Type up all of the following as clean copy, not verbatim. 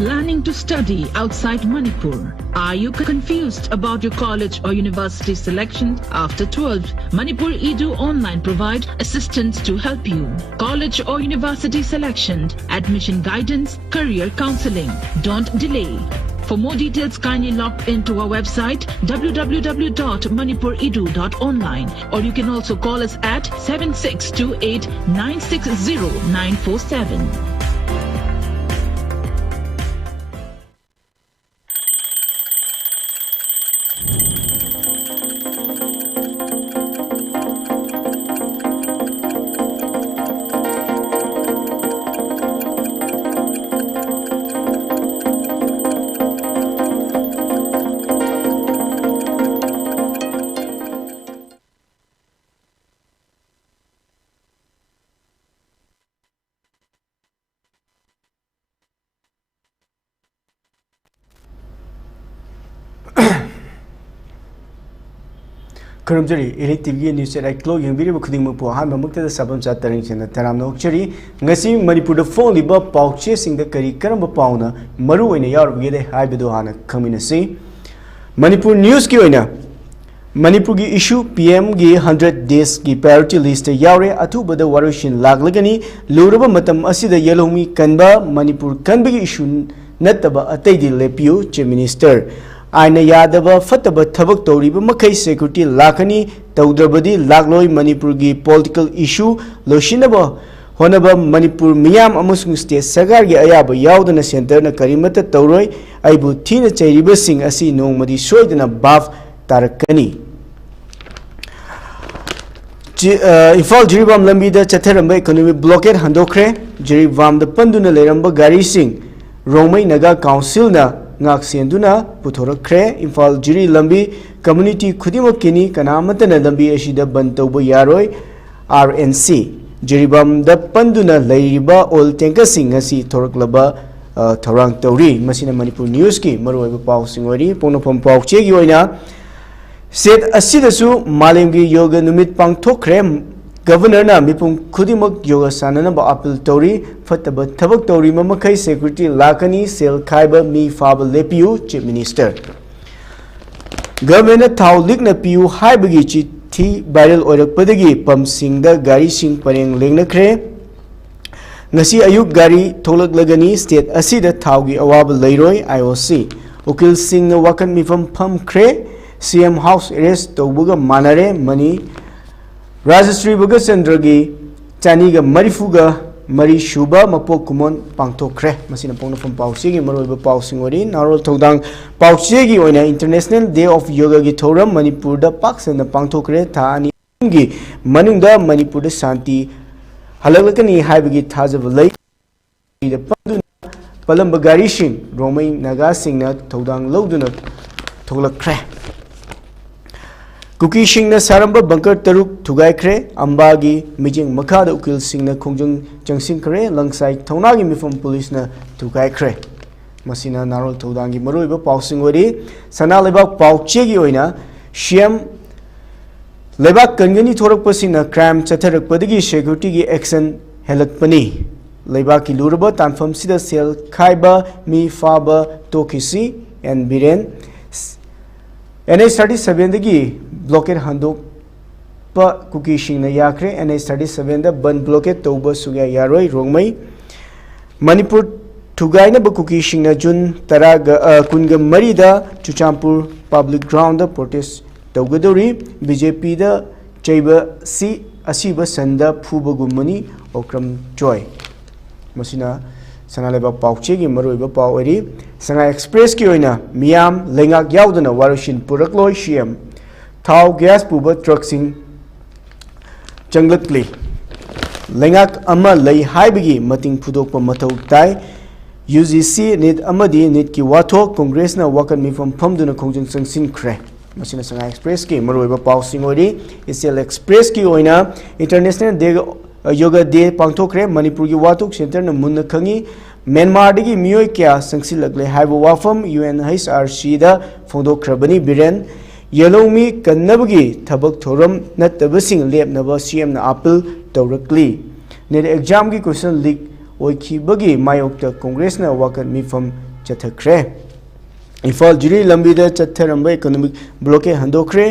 planning to study outside Manipur? Are you confused about your college or university selection after 12th? Manipur Edu Online provide assistance to help you. College or university selection, admission guidance, career counseling. Don't delay. For more details, kindly log into our website www.manipuredu.online, or you can also call us at 7628 960 947. Kurumjari, ELITETV news at Iklo, young video cutting Mupo, Hamamuk the Sabam Tarangchhen, Tarangchhen, Ngasi, Manipur the phone, Liba, Pau chasing the Kari Karamba Pauna, Maru in a yard with a Hibedohana, coming to see Manipur news Kioina Manipur issue PM gi 100 days ki priority list Yaure, Atuba the Warushin Laglagani, Luraba Matam Asida Yellomi Kanba, Manipur Kanbagi issue Nataba Atedi Lepiu, Chief Minister. Aina yadaba fataba thabak toriba makai security lakani tawdrabadi lagloi Manipur gi political issue loshinaba honaba Manipur miyam amusung state sagar gi ayaba yaudana center na karimata tawroi aibu thina chairiba sing asi nongmadi soidana baf tarakani Ifal Jiribam Lambida Chataramba economic blockade handokre Jiribam the Panduna Leramba Gari Singh Romai Naga Council na ngak senduna puthorkre Imphal Jiri Lambi community khudimokini kanamatana lambi ashida bantobo yaroi RNC Jiribam da panduna leiriba ol tenkasing asi thoraklaba thorang tauri masina Manipur news ki maroiba paw singori ponopom paw chegi oina set asidasu malemgi yoga numit pangthokre Governor na mipung khudimok yoga sanana ba appeal tori fataba thabak tori mamakai security lakani sel khaiba mi faba lepiu Chief Minister Governor thau likna piu haibagi chi thi viral oirak padagi pam sing da gari sing pareng lengna khre ngasi ayuk gari tholak lagani state asida thau gi awab leiroi IOC ukil sing na wakan mifam pham khre CM house arrest tobuga manare mani Rajastri Bagasandragi Chaniga Marifuga Mari Shuba Mapok Kumon Pangtokre Masina Pong from Pausigi Maroba Pausingori Narol Todang Pausigi on International Day of Yoga Gitoram Manipur the Pax and the Pangtokre Tani Manunda Manipur the Santi Halakani Habigi Tazav Lake the Panduna Palambagarishin Romay Nagasingna Todang Loduna Tolakre Kuki Singna Saramba Bunker Taruk Tugaikre, Ambagi, Mijing Makada Ukil Singna Kongjung Jangsing Kare, alongside Tonagi Mifum Police na Tugaikre. Masina Narol Todangi Maruiba Pausingori, Sana Lebak Pauchegi Oina, Shiam Lebak Kangani Torak Pasina, Cram Chatarak Padigi, Security Action Helak Pani, Lebaki Luraba, Tanfam Sida Sel, Kaiba, Mi Faba, Tokisi, and Biren. NH37 dagi blockade handok pa kuki shing na yakre NH37 da ban blockade toba sugya yaroi rongmai Manipur thugai na ba kuki shing na June taraga kunga marida Chuchampur public ground da protest togadori BJP da chaiba si asiba sanda phuba gumani okram joy masina Sanaleba Pauchegi Maruiba Poweri Sanga Express ki oina Miam Lengak Yaudana Warushin Purakloi Shiam Tau Gas Puba Trucksing Janglatli Lengak Ama Lay Haibigi Mating Pudokpa Matau Tai UGC Nid Amadi Nid Ki Wato Congress na Wakan Mi from Pamduna Kongjung Sangsin Kre Masina Sanga Express ki Maruiba Pausing Ori SL Express ki oina International Day Yoga Day Pangtokre Manipur ki Watuk Center na Munna Khangi Myanmar dagi miyoi kya sangsilagle haiba wafam UNHRC da fondokrabani biren Yellomi kannabagi thabak thoram nattabasing lepnaba CM na appeal tawrakli net exam gi question leak oikhibagi mayokta Congress na wakan mifam चथखरे Imphal जुरी लंबी चथरब economic blockade हंदोखरे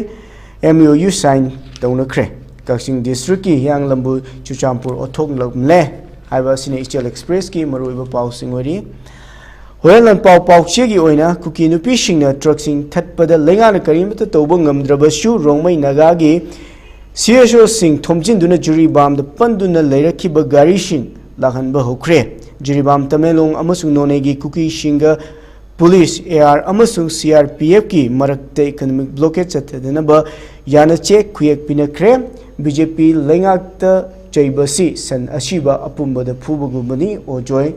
MOU sign तौनखरे Kakching district की यांग लंबू चुचामपुर ओथोंगलमले इचल express की मरुइब पाउसिंग होरन पाउ पाउचे की कुकी नुपी ट्रक्सिंग थत्पद लेंगान करीमत तौब ngमद्रबसु रोंगमई नागा की CSO सिंह थोमजिन जुरी बाम पंदुन लेरखिब गारी सिंह लाहनब होख्रे जुरी बाम तमेलोंग अमसुंग नोने की कुकी सिंह पुलिस AR अमसुंग CRPF की मरक्ते इकोनॉमिक ब्लॉकेट चथदनब याना चेक खुयक पिनख्रे BJP लेंगाक्त चैबसी सन अशिबा अपुंबद फुबगुबनी ओजोय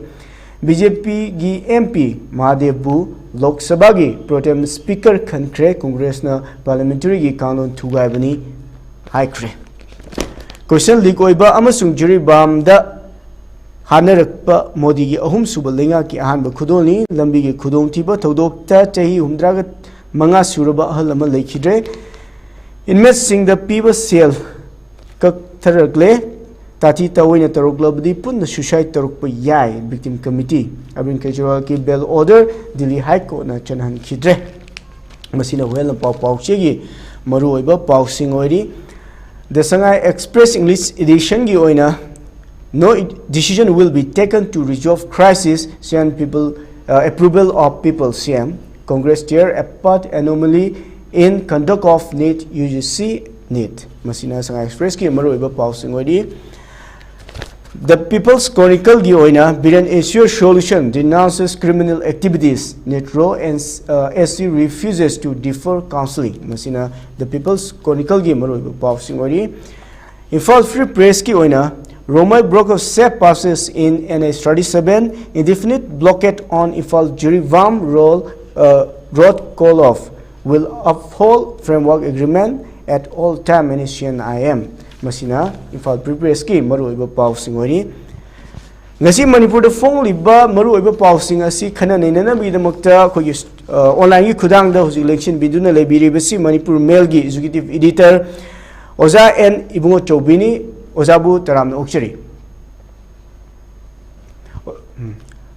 BJP की MP महादेवबू लोक सभा की प्रोटेम स्पीकर खनख्रे कांग्रेस न पार्लियामेंट्री की कानून थुगाइबनी हाइख्रे क्वेश्चन लीक ओइबा अमसुंग जुरी बामद हानरक्पा मोदी की अहुम सुब लेंगा की अहानब खुदोनी लंबी की खुदोंथिबा थौदोक्ता चही 65 सुरबा अहल अमा लेखिद्रे इनमेट सिंह द पीबा सेल कक्थरक्ले ताती तवैना तरुकलबदी पुन्न सुसाइड तरुकपा याय विक्टिम कमिटी अरविंद केजरीवाल की bail order Delhi high court न चनहनखिद्रे मसिना होयल पाउ पाउचेगी मरु ओइबा पाउसिंग ओइरी the Sangai express English edition की ओइना no decision will be taken to resolve crisis CN people approval of people CM Congress chair apart anomaly in conduct of NEET UGC NEET masina sanga express ki maru iba pausing odi the People's Chronicle gi oina biran ensure solution denounces criminal activities NETRO and SC refuses to defer counseling masina the People's Chronicle gi maru iba pausing odi Infal Free Press ki oina Romai broke of safe passes in NH37 indefinite blockade on Infal Jurivam road call off will uphold framework agreement at all time NHN IM Masina Infal Free Press ki maru iba pausing ori ngasi Manipur da phone liba maru iba pausing asi khana nena bi damakta khoi online gi khudang da hoji election biduna lebiri basi Manipur Mail gi executive editor Oza N Ibungochoubi ni Ozabu Tarangchhen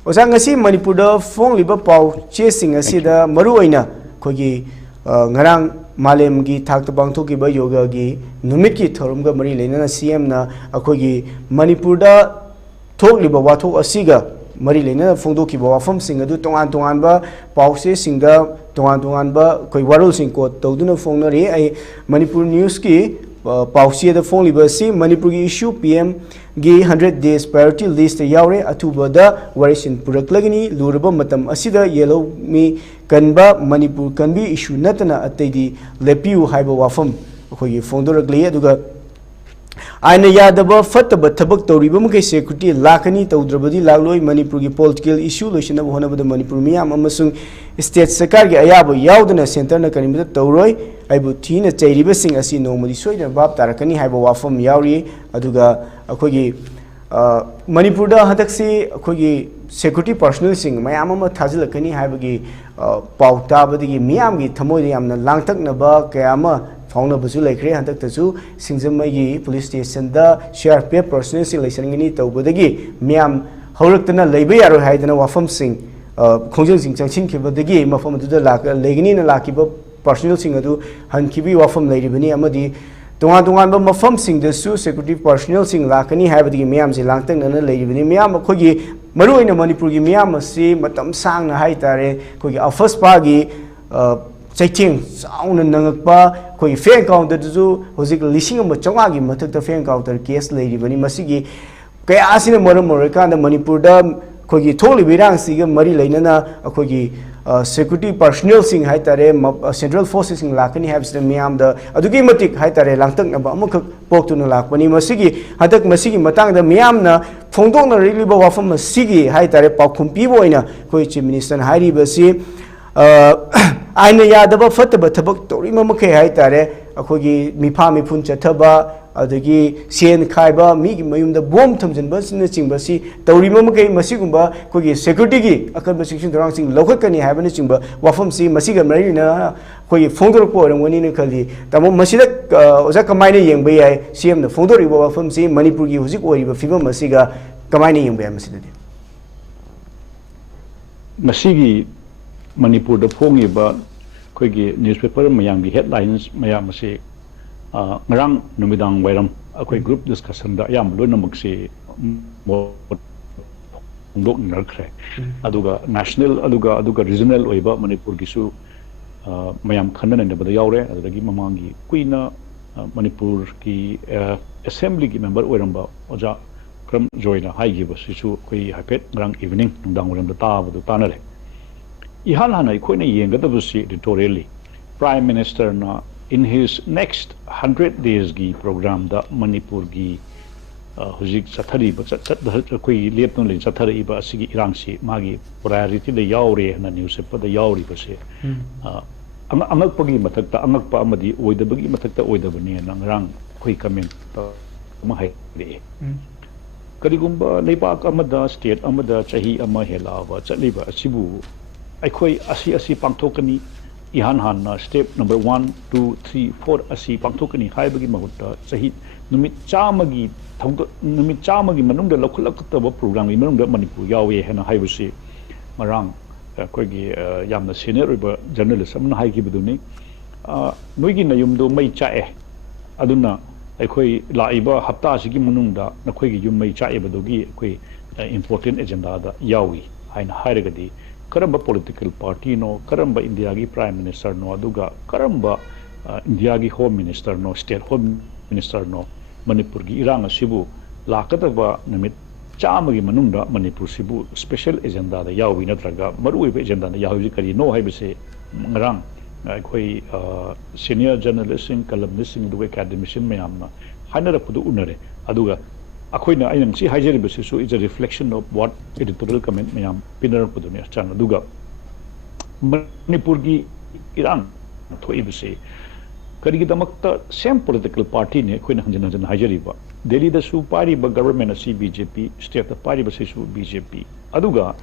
Oza ngasi Manipur da phone liba pau chasing asi da maru oina khogi ngarang malem gi thakta bangthoki ba yoga gi numit ki thorum ga mari lena CM na akhogi Manipur da thokliba wathok asiga mari lena phongdo ki ba wafam sing adu tongan ba pause singa tongan ba koi warul sing ko tawduna phongnari ai Manipur news ki Pausia the phone libasi Manipur ki issue PM gi 100 days priority list yaure atuba da warisin puraklagini luraba matam asida yellow mi kanba Manipur kanbi issue natana atedi lepiu haiba wafam khoi phondorakli aduga aina yadaba fataba thabak tawriba mukai security lakani tawdrabadi lagloi Manipur ki political issue loisina honabada Manipur miyam amasung state sarkar gi ayaba yaudana center na kanimada tawroi aibu thina chairiba sing asi nomadi soida bab tarakani haiba wafam yauri aduga akhogi Manipur da hadaksi akhogi security personnel sing mayam ama thajilakani haibagi pauta badigi miyam gi thamoi yamna langtakna ba kayama fauna busu laikre handak tasu singjamai gi police station da CRPF personnel sing laisangini tawbadagi miyam hauruktana leiba yaro haidana wafam sing khongjang sing changchin khibadagi mafam adu da legini na lakiba personnel sing adu hankibi wafam lairibani amadi tongan ba mafam sing da su security personnel sing lakani haibadagi miyam si langtang na lairibani miyam khogi maru oina Manipur gi miyam asi matam sang na haitare khogi afas pa gi chaiting sauna nangakpa koi fan counter ju hojik lising am chonga gi mathak ta fan counter case leiri bani masigi kaya asina moram kan da Manipur da khoi tholi birang si ga mari leinana khoi security personnel sing haitare central forces sing lakani habs da miam da adugi matik haitare langtak na ba amuk pok tu na lakpani masigi hadak masigi matang da miam na phongdong na rili ba wafam masigi haitare paukhum pi boina khoi chief minister hairi basi aina yadaba fataba thabak tori mamakhe haitare akhogi mifa mifun chathaba adagi sen khaiba mi gi mayumda bom thamjinba sina chingba si tori mamakhe masigumba khogi security gi akan section dorang sing lokhakani haibani chingba wafam si masiga marina khogi phongdor ko rangwani ne khali tamo masida oja kamaina yengba yai CM na phongdor ri wafam si Manipur gi hujik ori ba fibam masiga kamaina yengba yai masida masigi Manipur da phongi ba khoi gi newspaper mayam gi headlines mayam se ngarang numidang wairam akhoi group discussion da yam lo namak se dok narkhre aduga national aduga regional oiba Manipur gi su mayam khanna ne bada yaure adagi mamangi kuina Manipur ki assembly ki member oiramba oja kram joina haigi ba sisu koi hapet ngarang evening nungdang oram da ta bu tanare ihan hana khoi na yenga da busi editorially prime minister na in his next 100 days gi program da Manipur gi hujik sathari ba chat koi lep non le sathari ba sigi irang si magi priority da yaure na news pa da yauri ba se angak pagi mathakta angak pa amadi oidabagi mathakta oidabani na ngarang khoi comment ma hai re karigumba leipak amada state amada chahi ama helawa chaliba asibu aikhoi asi pangthokani ihan hanna step number 1 2 3 4 asi pangthokani haibagi mahutta chahi numit chamagi manungda lakhulakta program gi manungda Manipur yawe hena haibusi marang koigi yamna senior oiba journalist amna haigi buduni noigi nayumdo mai chae aduna aikhoi laiba hafta asigi manungda nakhoi gi yum mai chae badogi koi important agenda da yawi haina hairagadi karamba political party no karamba India gi prime minister no aduga karamba India gi home minister no state home minister no Manipur gi irang asibu lakataba namit chamagi manungda Manipur sibu special agenda da yawi natraga maru agenda da yawi kari no haibese ngarang akhoi senior journalist in columnist in the academician mayamna hanara pudu unare aduga akhoina ainam si hajeri bese so is a reflection of what editorial comment mayam pinar pudu ne chan aduga Manipur gi irang thoi bese kari gi damakta same political party ne khoina hanjan hajeri ba Delhi da su party ba government asi BJP state da party ba su BJP aduga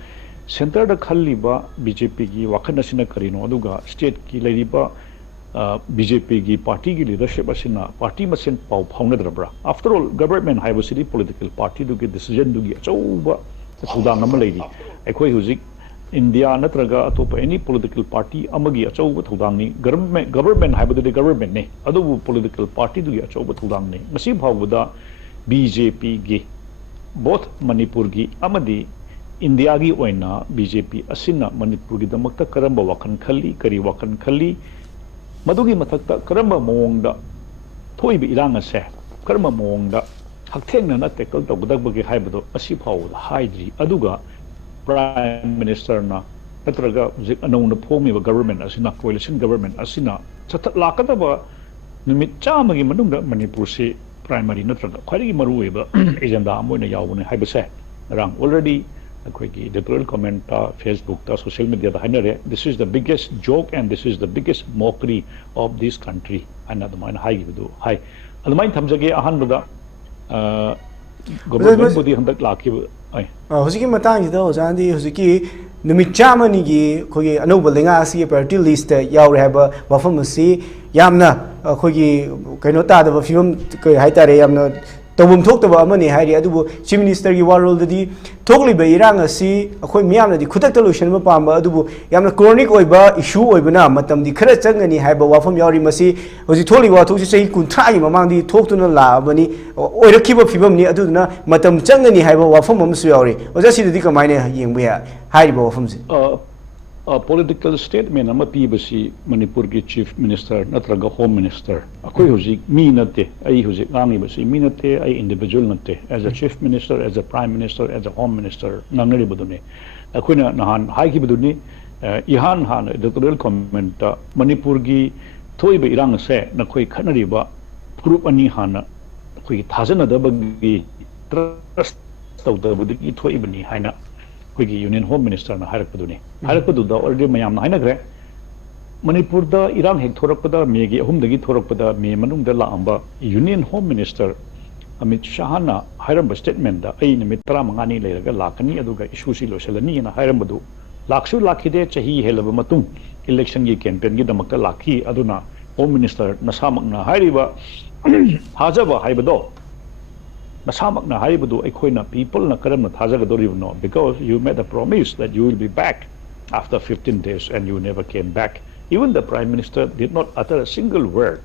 center da khalli ba BJP gi wakhan asina karino aduga state ki lari ba BJP gi party gi leadership asina party masen pau phaunadra after all government high city political party du gi decision du gi chauba thudang am lady aikhoi huzik India natraga atopa any political party amagi achauba thudang ni government high the government ne adu political party du gi achauba thudang ne masi phawda BJP gi both Manipur gi amadi India gi oina BJP asina Manipur gi damakta karamba wakhan khalli kari wakhan khalli madugi mathakta karamba mongda thoibi iranga se karamba mongda hakthengna na tackle tawdabagi haibado asi phawda haidri aduga prime minister na natraga anona phongiba government asina coalition government asina chathat lakataba numit chamagi manungda Manipur se primary natraga khwari maru weba agenda amoina yawune haibase rang already akhoi editorial comment Facebook ta social media da hanare this is the biggest joke and this is the biggest mockery of this country and adamain hai gidu hai adamain thamjage ahanbada government body handak lakhi ai hojiki matang da ojandi hojiki numit chamani gi khoi anoba lenga asi party list yaure haba wafam si yamna khoi kaino ta da film kai haitare yamna tawum thokta amani hairi adubu chief minister gi warol dadi thokli ba irang asi akhoi miyamna di khutak solution ma pamba adubu yamna chronic oiba issue oibana matam di khara changani haiba wafam yauri masi hoji tholi wa thoksi sei kunthra gi mamang di thoktuna la bani oirakhiba phibam ni aduna matam changani haiba wafam amsu yauri oja sididi kamaine yengbu ya hairi ba wafam si political statement ama pibasi Manipur gi chief minister natraga home minister akoi hoji mi nate ai hoji ngangi basi mi nate ai individual nate as a chief minister as a prime minister as a home minister nangari budune akoina nahan haigi buduni ihan han editorial comment Manipur gi thoiba irang se nakoi khanari ba group ani hana koi thajana da bagi trust tawda budiki thoibani haina koigi union home minister na harakpaduni harakpaduda already mayam na hainagre Manipur da irang hek thorakpada me gi ahum dagi thorakpada me manung da la amba union home minister Amit Shah na hairamba statement da ai nimit 15 ni leiraga lakani aduga issue si loselani na hairambadu laksu lakhide chahi helaba matung election gi campaign gi damakta lakhi aduna home minister nasamak na hairiba hajaba haibado Masamak na haibadu aikoina people na karam na thajagadoribno because you made a promise that you will be back after 15 days and you never came back. Even the Prime Minister did not utter a single word.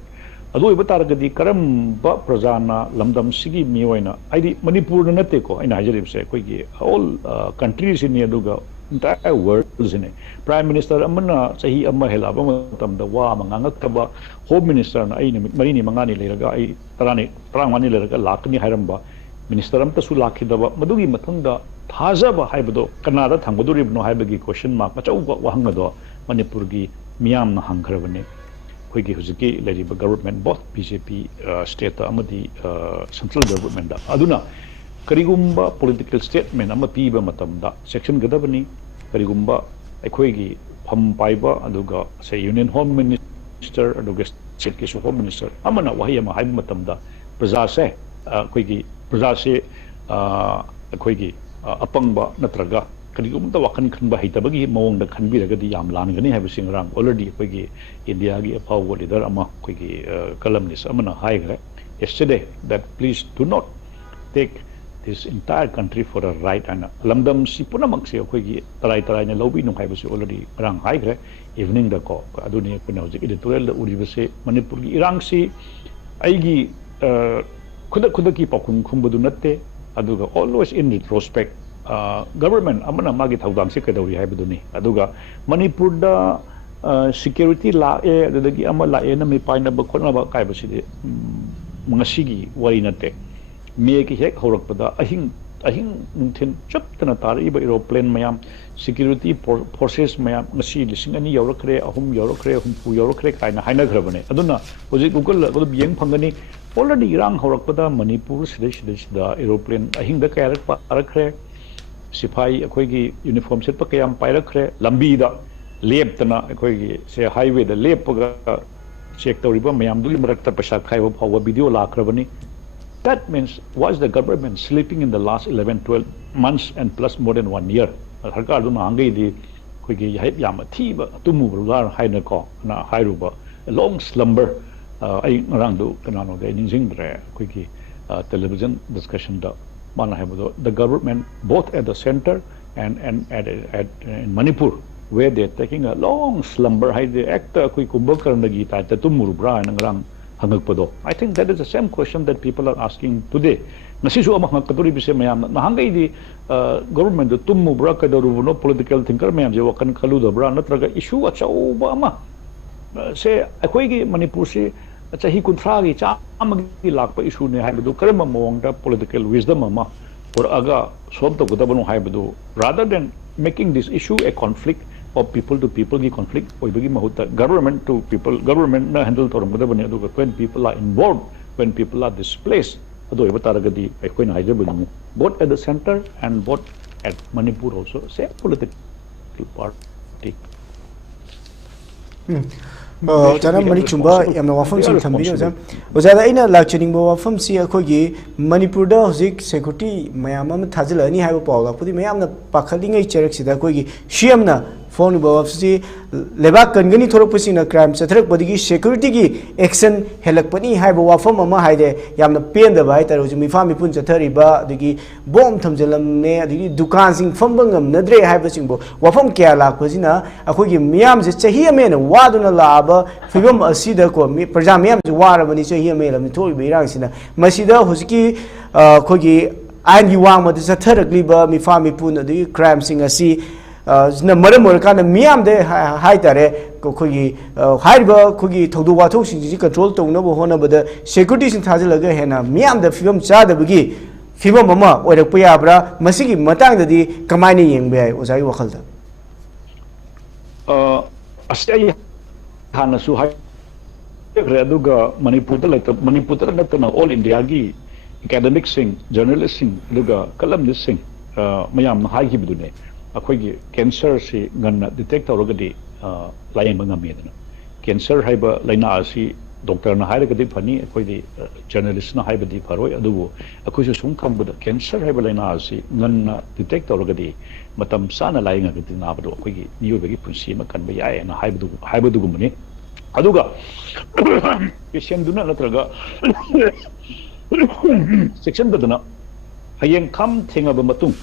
Adu ibataragadi karamba prajana lamdam sigi miyoina aidi Manipur na nate ko ina hajarib se koi gi all countries in aduga entire world in Prime Minister amana sahi amma hela ba matam da wa mangangak taba Home Minister na ai marini mangani leraga ai tarangmani leraga lakni hairamba Minister amta su lakhidaba madugi mathangda thajaba haibado kanada thanguduribno haibagi question mark machau wahangado Manipur gi miyam na hangkhrabane koi gi huziki leriba government both BJP state amadi central government da aduna karigumba political statement ama piba matamda section gadabani karigumba akhoi gi pham paiba aduga say union home minister aduga state ki home minister amana wahi ama haib matamda praja se koi gi praja se akhoi gi apangba natraga karigumda wakan khanba haitabagi mawong da khanbiragadi yam langani habising rang already koi gi India gi apaw leader ama koi gi columnist amana haigre yesterday that please do not take this entire country for a ride and lamdam si punamak se koi gi tarai na lobi no haibasi already rang haigre evening da ko aduni kuna hojik editorial da uribase Manipur gi irang si aigi khuda ki pakum khumbudu natte aduga always in retrospect government amana magi thaudang se kadawri haibaduni aduga Manipur da security la adagi ama la na mi paina ba khona ba kai basi ngasigi wari natte me ki hek horakpada ahing nungthin chaptana tari ba aeroplane mayam security forces mayam ngasi lising ani yawrakre ahum yawrakre humpu yawrakre kaina haina grabane aduna hoji google ko bieng phangani already rang horakpada Manipur sida aeroplane ahing da kairak parakre sipai akhoi gi uniform set pa kayam pairakre lambi da leptana akhoi gi se highway da lepaga check tawriba mayam du marakta pasha khaiba phawa video lakrabani. That means was the government sleeping in the last 11-12 months and plus more than 1 year. Harkar du na ngai di koi gi haip yam thiba tumu rular haina ko na hairuba a long slumber ai rang du kanano de ninjing dre koi gi television discussion da mana haibado the government both at the center and at in Manipur where they are taking a long slumber hai de actor koi kumbkarnagi ta tumur bra nang hangakpado. I think that is the same question that people are asking today. Nasisu ama hangakaturi bise mayam na hangai di government do tummu bra kadaru no political thinker mayam je wakan khalu da bra natraga issue achauba ama se akhoi gi Manipur se chahi kunthra gi cha amagi lakpa issue ne haibadu karama mawang da political wisdom ama or aga sob to godabanu haibadu rather than making this issue a conflict of people to people ki conflict oibagi mahuta government to people government na handle toram godabani aduga when people are involved when people are displaced adu ibataragadi aikoina haijabanu both at the center and both at Manipur also same political party. Jana mani chumba yamna wafam sing thambi jam ojada ina lakchening bo wafam si akhogi Manipur da hozik security mayam am thajil ani haiba pawla pudi mayam na pakhalingai cherak sida akhogi shiamna phone bo wafsi leba kangani thoropasi na crime sathrak bodigi security gi action helakpani haiba wafam ama haide yamna pen da bai taru mi fami pun chathari ba digi bom thamjalam ne digi dukan sing fambangam nadre haiba sing bo wafam kya lakpasina akhogi miyam je chahi amena waduna la fibam asida ko praja miyam ji warabani chahi amela mi thoi beirang sina masida hosiki khogi ain gi wang ma de satharakli ba mi fami pun adi crime sing asi na maram kana miyam de haitare khogi haiba khogi thodu wathok sing ji control tongna bo hona bada security sing thajalaga hena miyam da fibam chada bagi fibam mama oirak pa yabra masigi matang dadi kamaini yengbe ai ozai wakhal da asai hanasu hai aduga Manipur natana all India gi academics sing journalists sing aduga columnists sing mayam na haigi bidune akhoi gi cancer si ganna detect tawragadi layang mangami dana cancer haiba laina asi doctor na hairagadi phani akhoi di journalist na haibadi pharoi adugo akhoi su sum khambada cancer haiba laina asi ganna detect tawragadi matam sana layang agadi na bado akhoi gi niyobagi punsi ma kanba yae na haibadu gumani aduga patient duna natraga section dadana hayeng kham thenga ba matung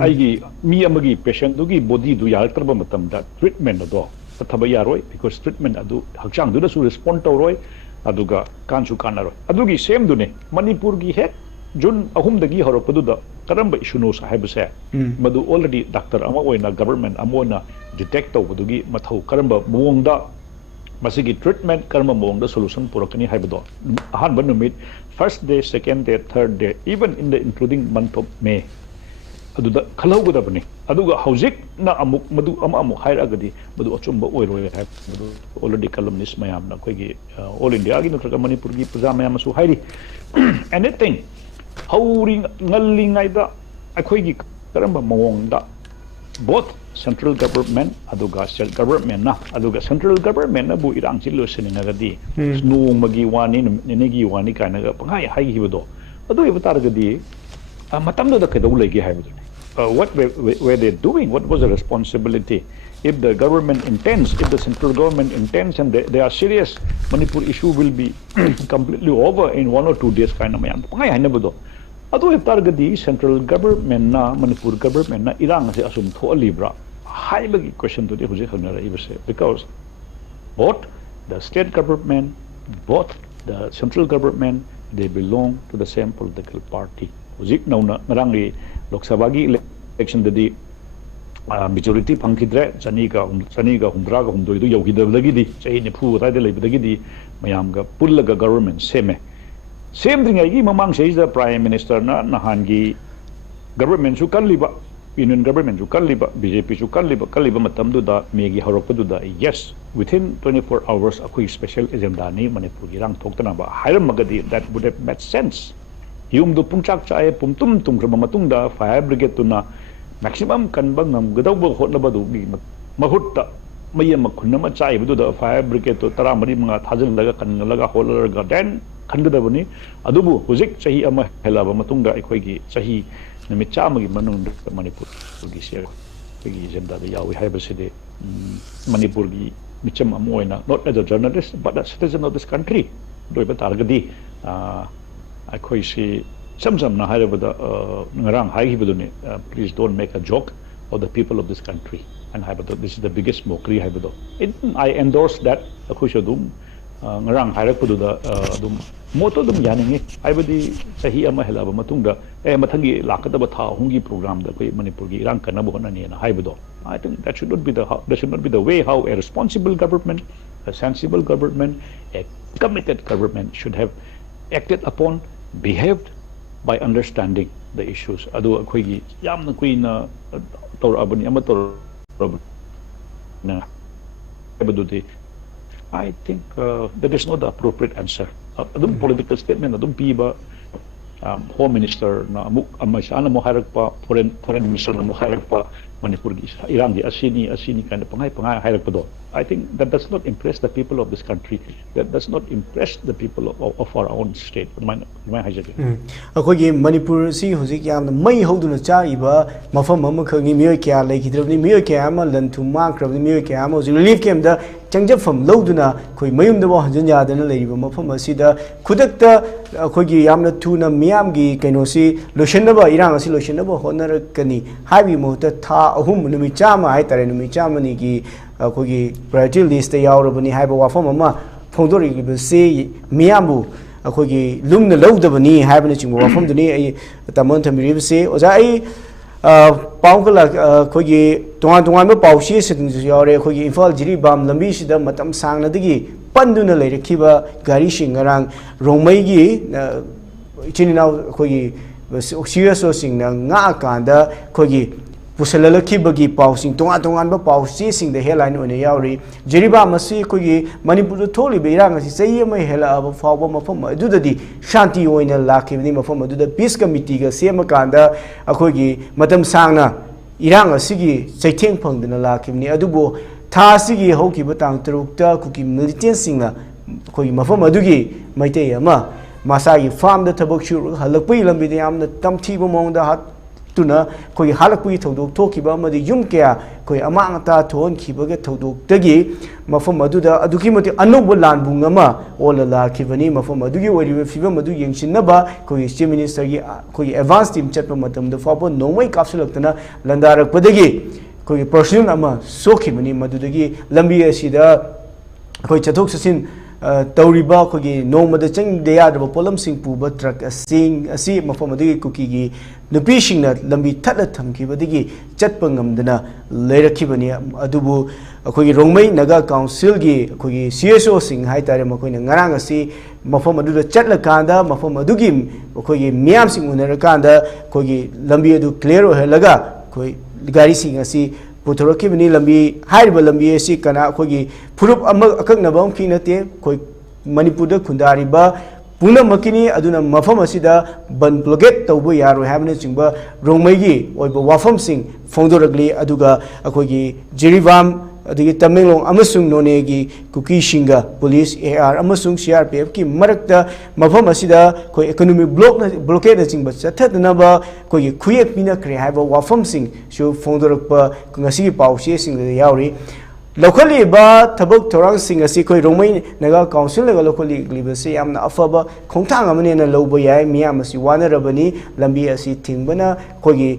Aigi mi amagi patient dugi body du yaraktarba matamda treatment ado thaba yaroi because treatment adu hakchang du da su respond tawroi aduga kansu kanaroi adugi same dune Manipur gi hek jun ahum dagi horopadu da karamba issue sa haibase madu already doctor ama oina government amona detect tawbudugi mathau karamba muongda masigi treatment karma muongda solution purakani haibado ahan banumit first day second day third day even in the including month of May aduda khalaugadabani aduga hojik na amuk madu amuk hairagadi madu achumba oiroi hai madu already columnist mayam na koigi all India gi natraga Manipur gi puja mayam su hairi anything hauring ngalli ngaida akoigi karamba mawongda both central government aduga state government na aduga central government na bu irang chilo seningagadi snu magi wani nenegi wani kainaga pangai hai hibodo adu ibataragadi matamdo da kedau legi haibado what were they doing? What was the responsibility? If the government intends, if the central government intends, and they are serious, Manipur issue will be completely over in 1 or 2 days. Kind of mayam. Pangai hai nabado. Ado if targadi central government na Manipur government na irang se asum tho libra. High bagi question to the huje hanara ibase because both the state government, both the central government, they belong to the same political party. Hujik nauna ngarangli Lok Sabha gi election dadi majority phangkidre chaniga humdraga humdoi du yogidabdagi di chai ne phu tai de leibdagi di mayam ga pullaga government same thing ai gi mamang sei the prime minister na nahan gi government su kalliba union government su kalliba BJP su kalliba matam du da megi horok du da yes within 24 hours akoi special agenda ni Manipur gi rang thoktana ba hairam magadi that would have made sense Yum do pungchak chae pumtum tumkrama matungda fire brigade tuna maximum kanbang nam gadawba hotnaba du gi mahutta mayam khunna chai bu da fire brigade to tara mari manga thajal laga kan laga holar ga den khangadabani adubu hujik chahi ama helaba matungda ekhoi gi chahi nami chama gi manung Manipur gi share gi agenda da yawi haibaside Manipur gi micham amoina not as a journalist but a citizen of this country do ba targadi I see some na hairabada ngarang haibaduni please don't make a joke of the people of this country and haibado this is the biggest mockery haibado I endorse that akhushodum ngarang hairapadu da dum moto dum yaningi haibadi sahi ama helaba matungda mathangi lakadaba tha hungi program da koi Manipur gi irang kana bona ni na haibado I think that should not be the way how a responsible government, a sensible government, a committed government should have acted upon, behaved by understanding the issues. Adu akhoi yamna kuina tor abani amator I think that is not the appropriate answer. Adum political statement adum piba home minister na amuk amasana mo harakpa foreign minister na mo harakpa Manipur gi Iran gi asini kind of pangai harakpa do. I think that does not impress the people of this country. That does not impress the people of our own state. Akhoi Manipur si hujik yamna mai hoduna chaiba mafam ama khangi miyo kya lekhidrabni miyo kya ama lantu makrabni miyo kya ama relief camp da changjafam loduna khoi mayum da hanjan yadana leiba mafam asida khudakta akhoi yamna thuna miyam gi kainosi loishanaba irang asi loishanaba honarakani haibi mohta tha ahum numi chama hai tare numi chama ni gi akhoi priority list ta yaurabani haiba wafam ama phongdori gi se miyambu akhoi lumna lodabani haibana chingwa wafam duni ai tamon thamiri se oja ai paungala akhoi tongan ma paushi siding yaure akhoi Imphal Jiribam lambi sida matam sangna digi panduna leirakhiba gari singarang rongmai gi chininaw akhoi CSO singna nga kanda akhoi pusalalakibagi pausing tongan ba pausi sing the headline on yauri Jiribam masi akhoi Manipur tholi be irang asi sei ma hela aba fawba mafam adudadi shanti oina lakhibni mafam aduda peace committee ga sema kanda akhoi matam sangna irang asigi chaitheng phangdana lakhibni adubo tha sigi hokiba tang tarukta kuki militant singna akhoi mafam adugi maitei ama masagi farm da thabak shuru halakpai lambi da yamna tamthiba mongda tuna koi halakui thodok thokiba amadi yum kya koi amang ta thon khibaga thodok tagi mafam aduda aduki mati anobo lan bungama ola la khibani mafam adugi wari fiba madu yengchinaba koi chief minister gi koi advance team chatpa matam da fabo nomai kapsulaktana landarak padagi koi personal ama sokhibani madudagi lambi asida koi chathok sasin tawriba kogi nomada chang deya da polam sing puba truck sing asi mafam adigi kuki gi nupi singna lambi thatla thamki badigi chatpa ngamdana leirakibani adubu kogi rongmai naga council gi kogi CSO sing hai tare makoina ngarang asi mafam adu chatla kanda mafam adugi kogi miam sing unara kanda kogi lambi adu clear ohelaga koi gari sing asi पुथरकी बनी लंबी HYBE लंबी ऐसी कना खोगी फुरुप अकनब नते कोई मणिपुर खुंदारीब पुनः McKinney अदुना मफम असिदा बन blockade तौब यारो हैबने चिंब रोंगमैगी ओइब वाफम सिंग फोंदोरगली अदुगा अखोगी Jiribam अदुगी Tamenglong अमसुंग नोनेगी cookie शिंगा पुलिस AR अमसुंग CRPF की मरकता मफम असिदा कोई इकोनॉमिक ब्लॉकेट चिंब चथदनबा कोई खुयेक पिना क्रे हैब वाफम सिंग सु फोंदोरकपा ngasi पाउसे सिंग यावरी लोकली बा थबक थोरांग सिंग असि कोई रोंमै नगा काउंसिल लगा लोकली ग्लिबसे यामना अफबा खोंथांग अमने न लौब याय मियाम असि वानरबनी लंबी असि थिंगबना कोगी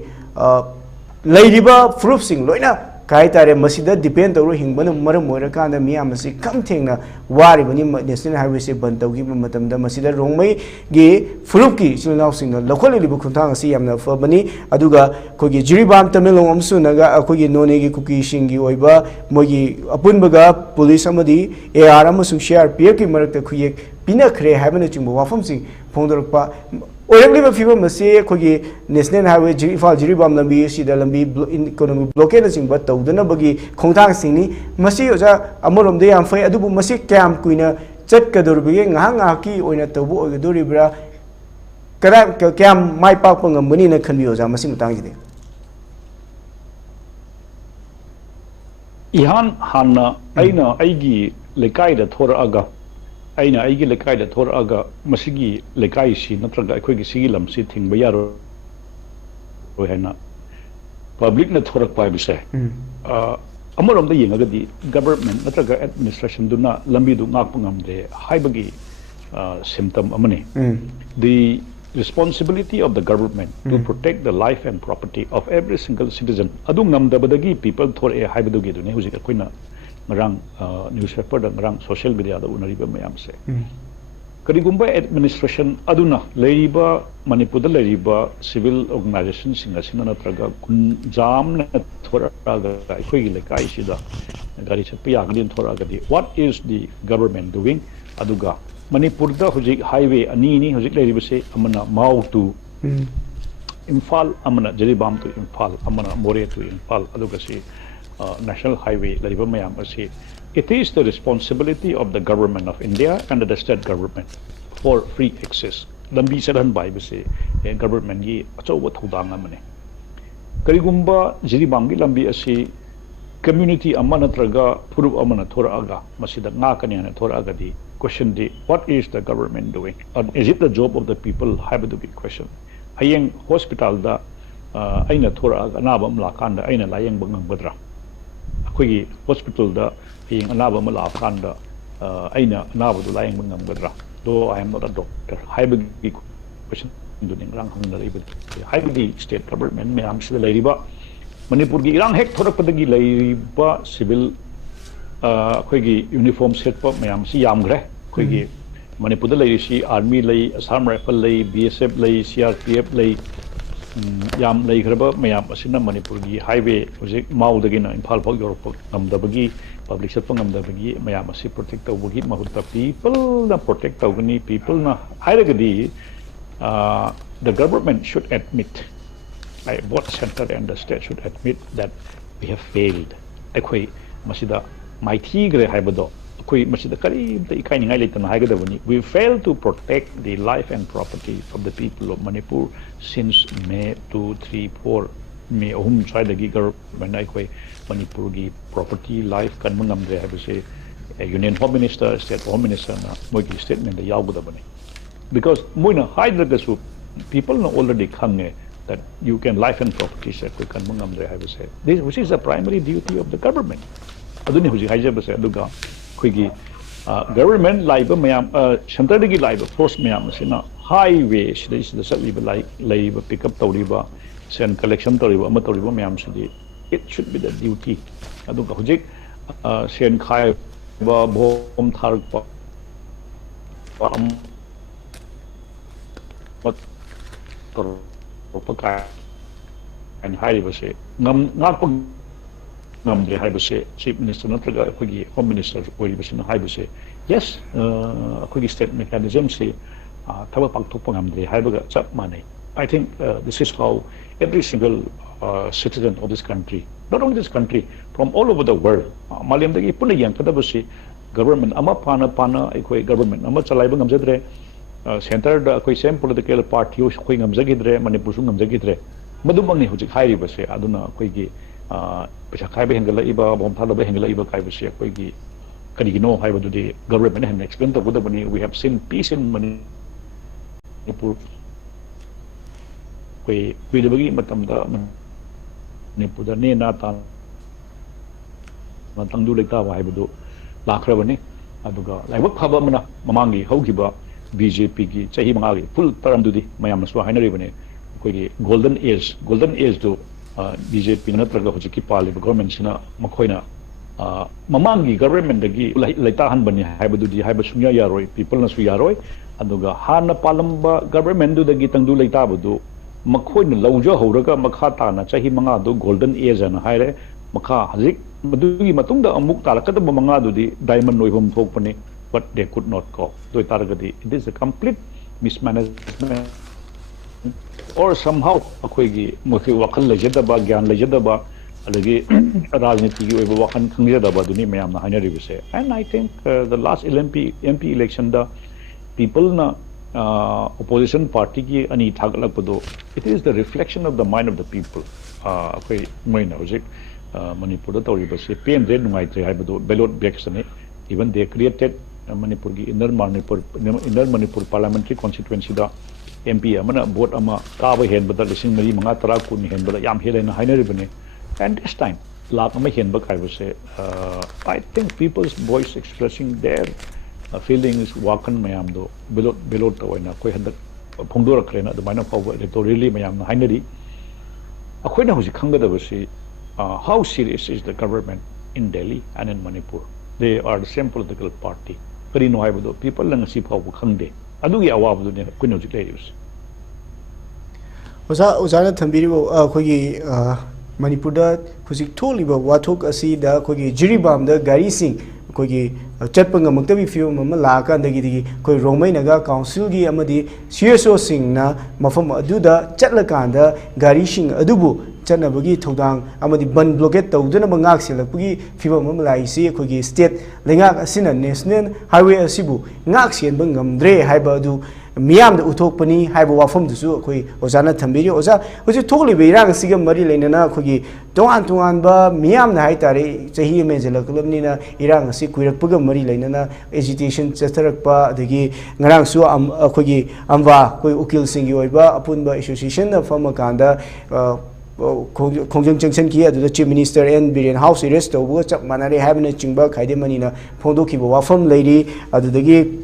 लैरिबा प्रूफ सिंग लोइना kai tare masida depend tawro hingbana maram moira kanda miyam asi kam thengna wari bani national highway se ban tawgi matamda masida rongmai gi furup ki chilnaw singna lokholi libu khunthang asi yamna fa bani aduga kogi jiribam tamelong amsu naga kogi none gi kuki singi oiba mogi apunbaga police amadi AR amasung CRPF ki marakta khuyek pina khre habana chingbo wafam sing phongdorpa ओरगलिबा फिबम मसे खोगी national highway इफाल Jiribam लंबी सिदा लंबी economic blockade सिंग बत तौदना बगी खोंथांग सिंगनी मसे ओजा अमरोमदे याम फै अदुबु मसे क्याम कुइना चटकदोरबिगे ngah की ओइना तौबु ओगदोरिब्रा करा क्याम माइ पाक पंगमबनी न खनबि ओजा मसे मुतांग जिदे इहान हाना आइना आइगी लेकाइदा थोरआगा aina aigi lekai da thor aga masigi lekai si natraga akhoi gi sigi lamsi thingba yaro rohena public na thorak pai bise amarom da yenga di government natraga administration duna lambi du ngak pangam de haibagi symptom amani the responsibility of the government to protect the life and property of every single citizen adu ngamdabadagi people thor e haibadu gi du ne hujik akoina ngarang newspaper da ngarang social media da unariba mayam se karigumba administration aduna leiba manipur da leiba civil organization singa sina natraga kunjam na thoraga akhoi gi lekai sida gari chatpa yagdin thoraga di what is the government doing aduga manipur da hujik highway ani ni hujik leiba se amana mau to imphal amana jeribam to imphal amana more to imphal aduga se national highway lariba mayam asi it is the responsibility of the government of India and the state government for free access lambi sadan bai base government gi achowa thodang amane karigumba jiribam gi lambi asi community amana traga puru amana thoraga masida ngakani ana thoraga di question di what is the government doing or is it the job of the people have to be question hayeng hospital da aina thoraga nabam la kanda aina layeng bangam badra akhoi hospital da hing anaba mala kanda aina anaba du layeng bangam badra do I am not a doctor haibagi question du ning rang hang lari haibagi state government me am sida lariba manipur gi irang hek thorak padagi lariba civil akhoi gi uniform set pa me am si yam gre akhoi gi manipur da lari si army lai assam rifle lai BSF lai CRPF lai yam lay khraba mayam asina manipur gi highway project mau dagina imphal phok yorop ngamdabagi public sector ngamdabagi mayam asi protect tawgi mahutta people na protect tawgani people na hairagadi the government should admit both center and the state should admit that we have failed akhoi masida maithi gre haibado akhoi masida kari ta ikai ningai leitana haigadabani we failed to protect the life and property of the people of Manipur since May 2, 3, 4 May ahum saidagi government akhoi Manipur gi property life kan mangamre habise union home minister state home minister na mogi statement da yawgadabani because moina haidragasu people na already khange that you can life and property se koi kan ngamdre hai base this which is the primary duty of the government aduni huji haija base aduga koi gi government laiba mayam center gi laiba force mayam sina highway sida is the saliba like laiba pick up tawriba send collection tawriba ama tawriba mayam sidi it should be the duty aduga hujik sen khai ba bom thar pa and high was a not number high was a chief minister not a home minister was in high was a yes a quick state mechanism say money. I think this is how every single citizen of this country, not only this country, from all over the world, Maliam the Ipuna Yang Kadabasi government ama pana government ama chalaiba ngamjadre center da koi same political party yo khoi ngamjagidre Manipur su ngamjagidre madumangni hujik hairi base aduna koi gi pesa khai ba hengala iba bom thala ba hengala iba kai base koi gi karigino hai badu de government have explained to budabani we have seen peace in Manipur koi bagi matam da Manipur da ne na ta matang du lekta ba hai badu lakrabani aduga laibak phaba mana mamangi hogiba BJP gi chahi manga gi full term dudi mayam na so hainari bane koi gi golden age do BJP na traga hoji ki pali government sina makhoina mamangi government gi laita han bani haiba dudi haiba sunya yaroi people na su yaroi aduga hana palamba government du dagi tangdu laita budu makhoina lauja horaga makha ta na chahi manga do golden age na haire makha hazik madugi matungda amuk tarakadaba manga dudi diamond noibam thokpane but they could not go doi taragadi it is a complete mismanagement or somehow akhoi gi mokhi wakal lejadaba gyan lejadaba adagi rajniti gi oiba wakan khangjadaba duni mayam na hainari bise and I think the last MP election da people na opposition party ki ani thagalakpado it is the reflection of the mind of the people akhoi moina hojik Manipur da tori base pen red nungai tre haibado ballot box ne even they created Manipur gi inner Manipur parliamentary constituency da MP amana vote ama ka ba hen bada lising mari manga tara kun hen bada yam helena hainari bane and this time lak ama hen ba kai base I think people's voice expressing their feelings wakan mayam do ballot to na koi hadak phongdor krena the minor power electorally mayam na hainari akhoi na hoji khangada base how serious is the government in Delhi and in Manipur? They are the same political party. Kari no haibado people lang si phaw khangde. Adugi awabdo ne kuno jikleus. Oza thambiribo khogi Manipur da khujik tholiba wathok asi da khogi jiribam da gari sing khogi chatpanga maktabi fiu mama la kan dagi digi khoi romai naga council gi amadi CSO sing na mafam aduda chatlakan da gari sing adubu chanabagi thodang amadi ban blockade tawduna mangak selapagi fibam mamlai si khogi state lengak asina national highway asibu ngak sian bangamdre haiba du miyam da uthokpani haiba wafam dusu khoi ozana thambiri oza hoji thokli beirang sigam mari leinana khogi tongan ba miyam na hai tare chahi me jelaklabni na irang asi kuirakpaga mari leinana agitation chatharakpa adagi ngarang su khogi amwa koi ukil singi oiba apunba association na famakanda Kongjang Junction ki adu Chief Minister and Biren House arrest to chap manare habna chingba khaide manina phongdo ki wafam leiri adu dagi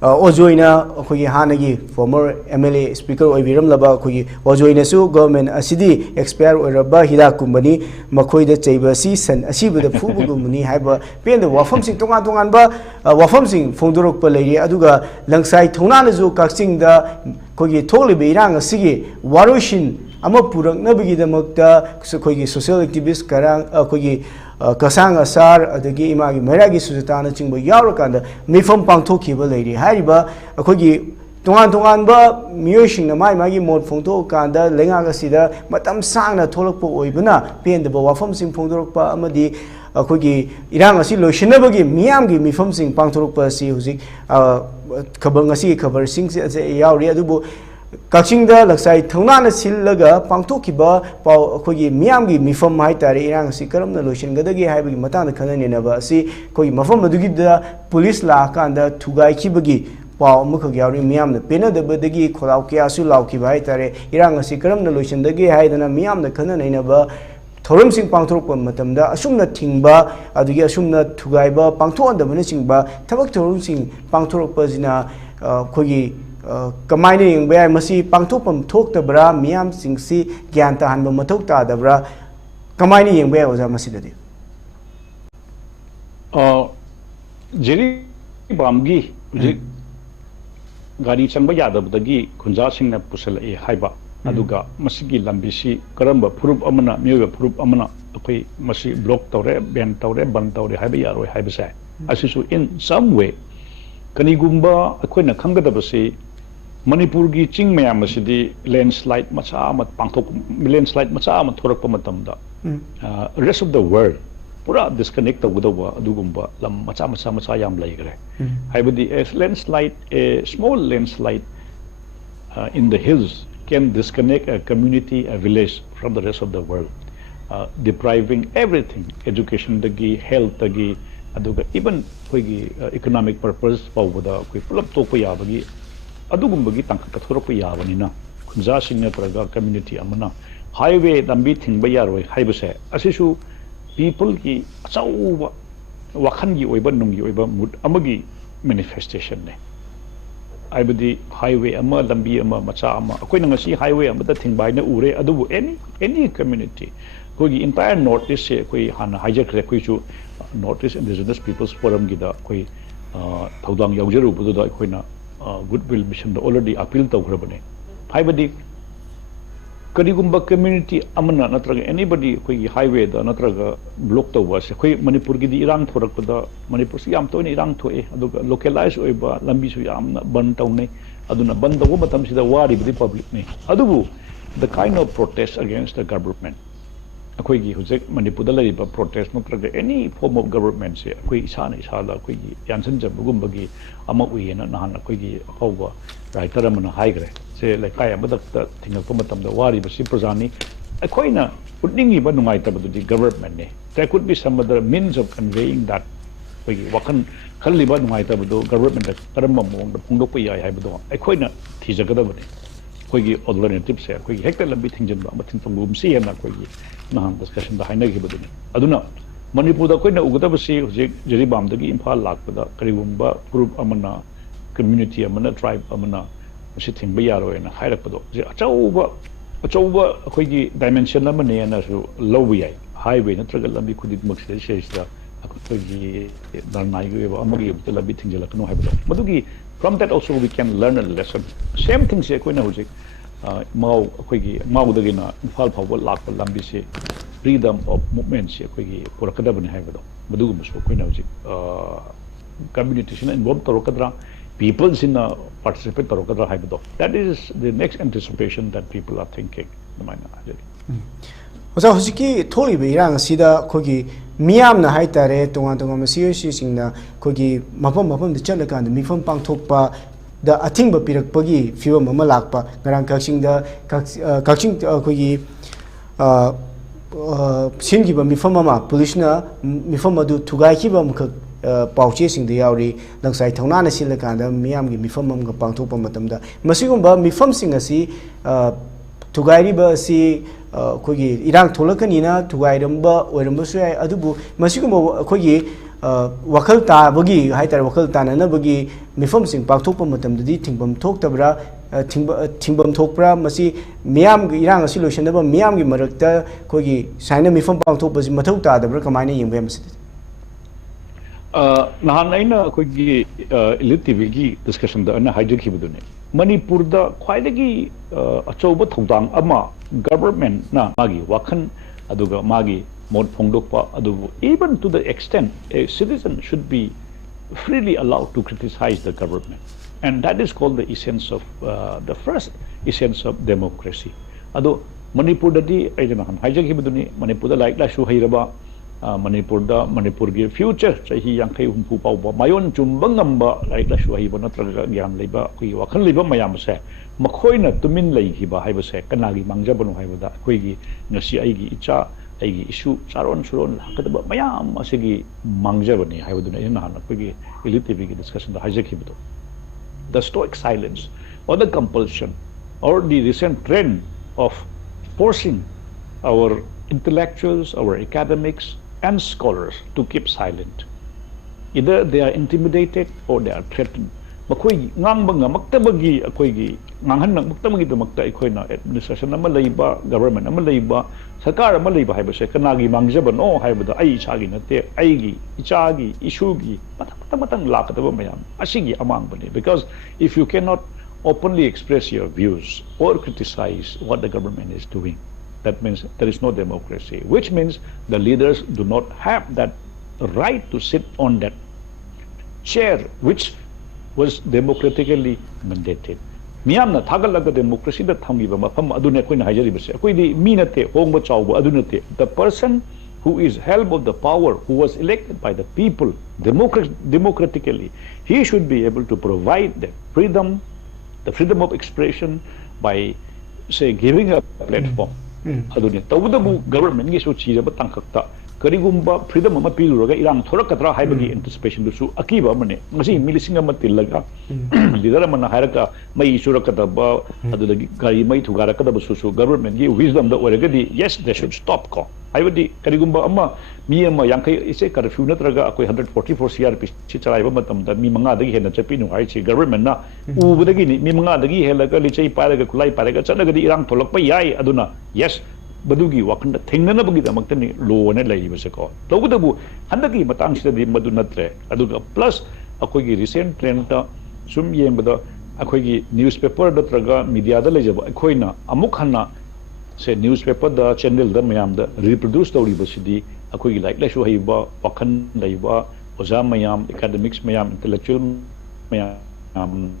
ojoina khogi hanagi former MLA speaker oibiram laba khogi ojoina su government asidi expire oraba hida kumbani makhoi da cheiba si san asibu da phubu gumni haiba pen da wafam sing tongan ba wafam sing phongdorok pa leiri aduga langsai thona na ju kaksing da khogi tholi beirang asigi waroshin ama purak nabigi damakta khogi social activist karang khogi kasang asar adagi imagi meragi sujatana chingba yarakanda mifam pangthokiba leiri hariba khogi tongan ba miyosing na mai magi mod phongtho kanda lenga gasida matam sangna tholakpo oibana pendaba wafam sing phongdorokpa amadi khogi irang asi loishinabagi miyamgi mifam sing pangthorokpa si hujik khabang asi khabar sing se yauri adubu Kakchingda laksai thongnana sillaga pangthokiba pau khogi miyamgi mifam hai tare irang si karamna loishin gadagi haibagi matangda khanane naba asi khogi mafam adugi da police la kanda thugai khibagi पाव अमखक यावरी मियामना पेनदबदगी खोलाव क्यासु लावखिबा हाइतारे इरांग असि करमना लोइसनदगी हाइदना मियामना खना नैनबा थौरमसिंग पांगथोरकपा मतमदा असुमना थिंगबा अदुगी असुमना थुगाइबा पांगथोअदबना सिंगबा थबक थौरमसिंग पांगथोरकपाजिना खोगी कमायने यंगबा याय मसी पांगथोपम थोक्तबरा मियाम सिंगसी ज्ञान ताहनबा मथौ तादबरा कमायने यंगबा याय ओजा मसिददि Jerry बामगी गाड़ी चंबा यादबदगी खुंजा सिंगना पुसलए हाइबा अदुगा मसिगी लंबिसी करंबा फुरुप अमना मियोबा फुरुप अमना अखोई मसी block तौरे ban तौरे बंद तौरे हाइबा यारोय हाइबसे असिसु इन सम वे कनिगुंबा अखोइना खंगदबसी मणिपुर की चिंग मयाम मसिदी लैंडस्लाइड मचा अमत पांथोक लैंडस्लाइड मचा अमत थोरकपा मतमदा रेस्ट ऑफ द वर्ल्ड पूरा डिस्कनेक्ट तौगदबा अदुगुंबा लम मचा मचा मचा याम लैगरे हाइबदी a landslide a small landslide in the hills can disconnect a community, a village from the rest of the world, depriving everything, education, health, even economic purpose, community, highway, people manifestation. I would the highway ama lambi ama macha ama akoi nang si highway ama da thing bai na ure adu any community koi entire northeast se koi han hijack re koi chu northeast indigenous peoples forum gi da koi thaudang yaujaru bu da koi na goodwill mission da already appeal tawgrabane haibadi करिगुंबा community amana natraga anybody koi highway da natraga block tawwa se koi manipur gi di irang thorakpada manipur si yam toine irang thoe aduga localize oiba lambi su yamna ban tawnei aduna ban dawo matam sida wari budi public ne adubu the kind of protest against the government akoi gi hujek manipur da lariba protest natraga any form of government se akoi isana isala akoi gi yansan jabugumba gi ama uina nahan akoi gi hawba writer amana haigre se like I am the thing of the Wari, but Siprozani, a coina would ningy but no matter the government. There could be some other means of conveying that. Wakan Kaliban might have the government, the Karamamong, the Pundopi, I have done. A coina, tis a government. Quiggy alternatives here, Quiggy Hector and beating them, but in from Boom C and Quiggy. No discussion the Hinagi. I do not. Manipur the Quina Ugutavasi, Jeribam, the Impal Lak, the Karibumba, Group Amana, community Amana, tribe Amana. Sitting Bayaro and Hyderpado. A dimension low highway, natural lambi could it much the Madugi. From that also we can learn a lesson. Same thing say Quinahuzik, Mau Dagina, Fall Power Lak Lambi freedom of movement, for a cadaver in Hyderpado. Madugus for Quinahuzik community involved Torokadra. People in participate that is the next anticipation that people are thinking. Oza hosiki tholi be irang sida khogi miyam na haitare tonga masiyosi singna khogi mapam de chalakan de mifam pangthokpa da athingba pirakpagi fiwam ama lakpa garang kaksing da kaksing khogi singiba mifam ama police na mifam adu thugai kiba mukha pauche sing de yauri langsai thongna na silakanda miyam gi mifam am ga pangthokpa matamda masigumba mifam sing asi thugairi ba si khogi irang tholakani na thugairamba oiramba sui adubu masigumba khogi wakal ta bagi haitar wakal ta na bagi mifam sing pangthokpa matamda di thingbam thoktabra thingbam thokpra masi miyam gi irang asi loisanaba miyam gi marakta khogi saina mifam pangthokpa si mathau ta dabra kamaina yengbe masi Nahan aina kogi ELITETV gi discussion da ana hijack hibudune Manipur da khwaidagi achauba thodang ama government na magi wakhan aduga magi mod phongdokpa adu even to the extent a citizen should be freely allowed to criticize the government, and that is called the essence of the first essence of democracy. Adu Manipur da di aina hijack hibudune Manipur da like la shu hairaba Manipur da Manipur gi future chahi yang kai humpu pau ba mayon chumbang namba like la shuai ba natraga gyam leiba kui wakhan leiba mayam se makhoina tumin lei gi ba haiba se kanagi mangja banu haiba da koi gi ngasi ai gi icha ai gi issue charon suron hakada ba mayam asigi mangja bani haiba du na ina na koi gi ELITETV gi discussion da hijack hibu the stoic silence or the compulsion or the recent trend of forcing our intellectuals, our academics and scholars to keep silent. Either they are intimidated or they are threatened. Makoi ngangba ngamaktabagi akoigi nganghan nangmaktabagi damakta akoina administration ama leiba, government ama leiba, sarkar ama leiba haibase kanagi mangjaba no haibada ai ichagi nate aigi ichagi isugi matang lakataba mayam asigi amangbani. Because if you cannot openly express your views or criticize what the government is doing, that means there is no democracy, which means the leaders do not have that right to sit on that chair which was democratically mandated. Miyamna thagalaga democracy da thamgiba mafam adune koina hajaribase akoidi minate hongba chawba adunate. The person who is held of the power, who was elected by the people democratically, he should be able to provide the freedom of expression by, say, giving a platform. Adune tawdabu government gi so chiraba tangkakta karigumba freedom ama piluraga irang thorakatra haibagi anticipation dusu akiba mane ngasi milising ama tillaga leader amana hairaka mai surakadaba adudagi gari mai thugarakadaba su government gi wisdom da oragadi, yes, they should stop ko haibadi karigumba ama mi ama yankai ise curfew natraga akoi 144 crp chi charaiba matamda mi manga dagi hena chapi nu haichi government na ubudagi ni mi manga dagi helaga lichai paraga kulai paraga chanagadi irang tholakpa yai aduna, yes, badugi wakanda thengnana bagi damaktani law na laibase ko tawdabu handaki matang sidadi madu natre aduga plus akoigi recent trend ta sum yembada akoigi newspaper da traga media da lejaba akoina amuk hanna se newspaper da channel da mayam da reproduce tawri basidi akoigi like la shu haiba wakhan laiba oza mayam academics mayam intellectual mayam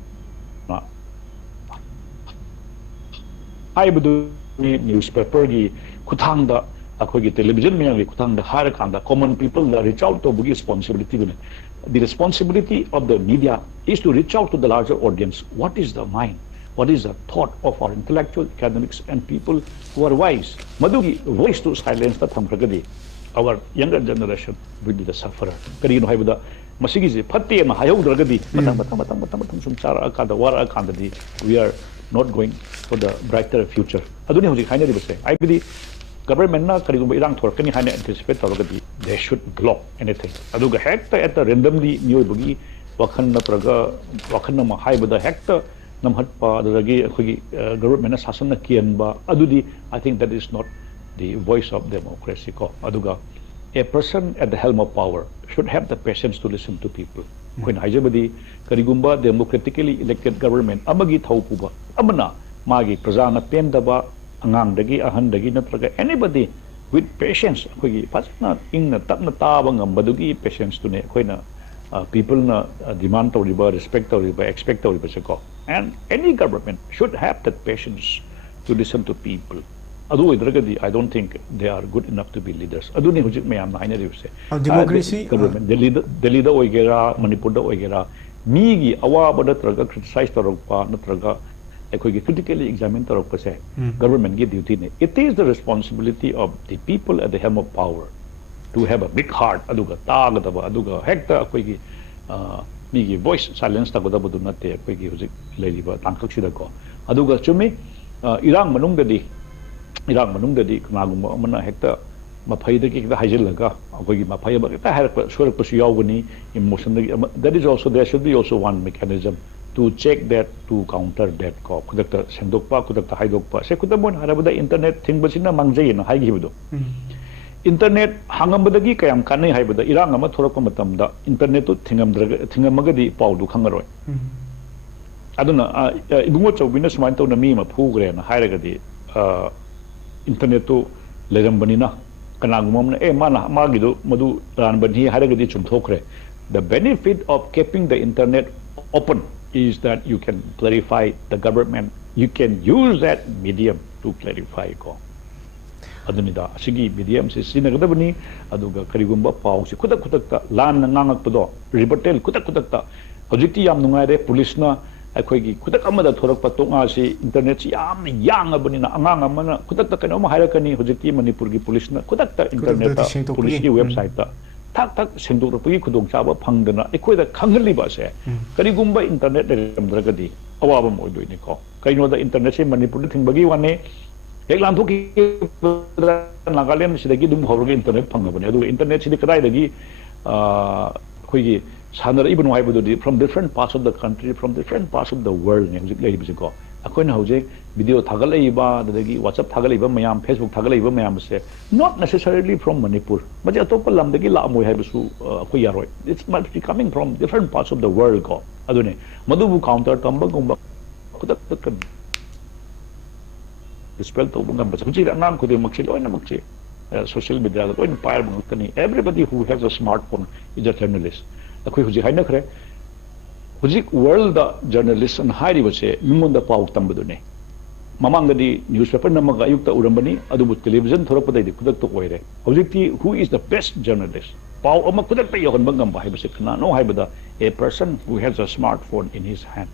aibadu newspaper gi kuthangda akogi television mayam gi kuthangda harakanda common people la reach out to bugi responsibility dune. The responsibility of the media is to reach out to the larger audience. What is the mind, what is the thought of our intellectual, academics and people who are wise? Madugi voice to silence the thamragadi, our younger generation will be the sufferer. Karino haibada masigi patti ma hayaudragadi matang sum chara akada wara akandadi, we are not going for the brighter future. Aduni hoji haina dibase I believe government na karigumba irang thorkani haina anticipate tawagadi, they should block anything aduga hekta at randomly new bugi wakhan na praga wakhan na haibada hekta namhatpa adagi akogi government na sasan na kianba adudi. I think that is not the voice of democracy ko aduga. A person at the helm of power should have the patience to listen to people. When haijabadi karigumba democratically elected government amagi thaupuba amana magi prajana pendaba angang dagi ahan dagi natraga anybody with patience akogi fasna ingna tapna taba ngambadagi patience tune akoina people na demand tawriba respect tawriba expect tawriba seko. And any government should have that patience to listen to people. Adu idragadi I don't think they are good enough to be leaders. Adu ni hujik mayam na haina rivse democracy government the leader oigera Manipur da oigera migi awaba natraga criticize tarokpa natraga akogi critically examine tarokpa se government gi duty ne. It is the responsibility of the people at the helm of power to have a big heart aduga tagadaba aduga hekta akogi migi voice silence tagodaba du natte akogi hujik leiliba tangkaksida ko aduga chumi irang manungdadi kanagumba amana hekta mafaidagi hekta haijillaga akogi mafaiba hekta harakpa sorakpasu yawgani emotion. That is also, there should be also one mechanism to check that, to counter that ko kudakta sendokpa kudakta haidokpa se kudamon harabada internet thingbasina mangjai na haigibudo. Internet hangambadagi kayam kanai haibada irang ama thorakpa matamda internet to thingamagadi paudu khangaroi aduna Ibungochoubi na sumain tawna mi ma phugre na hairagadi internet to lerambanina kanagumam na mana magido madu ranbani hairagadi chumthokre. The benefit of keeping the internet open is that you can clarify the government, you can use that medium to clarify ko adunida asigi medium se sinagadabani aduga karigumba pau se kudak lan ngangakpado reportel kudak hojikti yam nungaire police na akoigi kudak amada thorakpa tonga si internet si yam yangabani na angang amana kudak ta kano ma hairakani hojikti Manipur gi police na kudak ta internet ta police gi website ta thak thak senduk pagi khudong chaba phangdana ekhoi da khangali ba se kari gumba internet de ramdragadi awaba mo doi ni ko kaino da internet se manipur thing bagi wane ek lam thuki nagaland sidagi dum hawrga internet phangabane adu internet sidi kadai dagi khoi gi sanara ibn wai budodi from different parts of the country from different parts of the world ne hujik lei bisiko akoina hujik video thagalai ba dadagi whatsapp thagalai ba mayam facebook thagalai ba mayam se not necessarily from manipur but atop lam dagi la amoi haibusu akoi yaroi it might be coming from different parts of the world ko adune madubu counter tamba gumba kudak tak dispel to bungam ba hujik anam khudi makchi loina makchi social media da loina pair bangtani everybody who has a smartphone is a journalist akoi hujik haina khare hujik world da journalist and hairi base mimonda pau tambadune mamangadi newspaper namaga ayukta urambani adubu television thorapadai di kudak to oire hujikti who is the best journalist pau ama kudak ta yohon bangam ba haibase khana no haibada a person who has a smartphone in his hand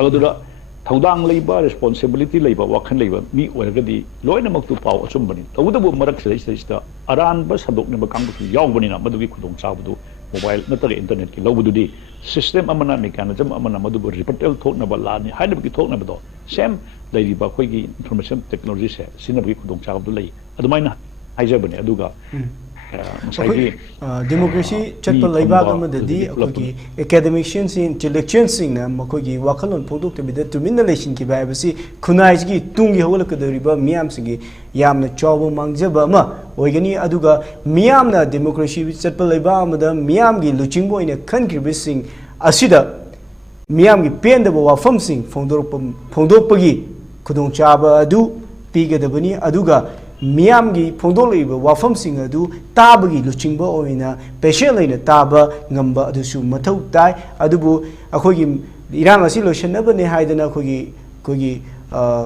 agadura thaudang leiba responsibility leiba wakhan leiba mi oiragadi loina maktu pau achumbani tawudabu marak sida aran ba sadok ne ba kangbu yawbani na madugi khudong chabudu mobile natar internet ki lobududi system amana mechanism amana madubu reportal thokna ba lani haidabki thokna ba do same leiba khoi gi information technology se sinabki khudong chabudu lei adumaina haijabani aduga democracy chatpa leibak amadadi akogi academicians intellectuals na makogi wakhalon product bida tuminna leshin ki baibasi khunai gi tungi hawlakadariba miyam singi yamna chawbo mangjaba ma oigani aduga miyamna democracy chatpa leiba amada miyam gi luchingbo ina khankribising asida miyam gi pendaba wafam sing phongdokpagi khudong chaba adu pigadabani aduga miyamgi phongdolaiba wafam sing adu tabagi luchingba oina patient laina taba ngamba adusu mathau tai adubu akhogi irang asi loishanaba ne haidana akhogi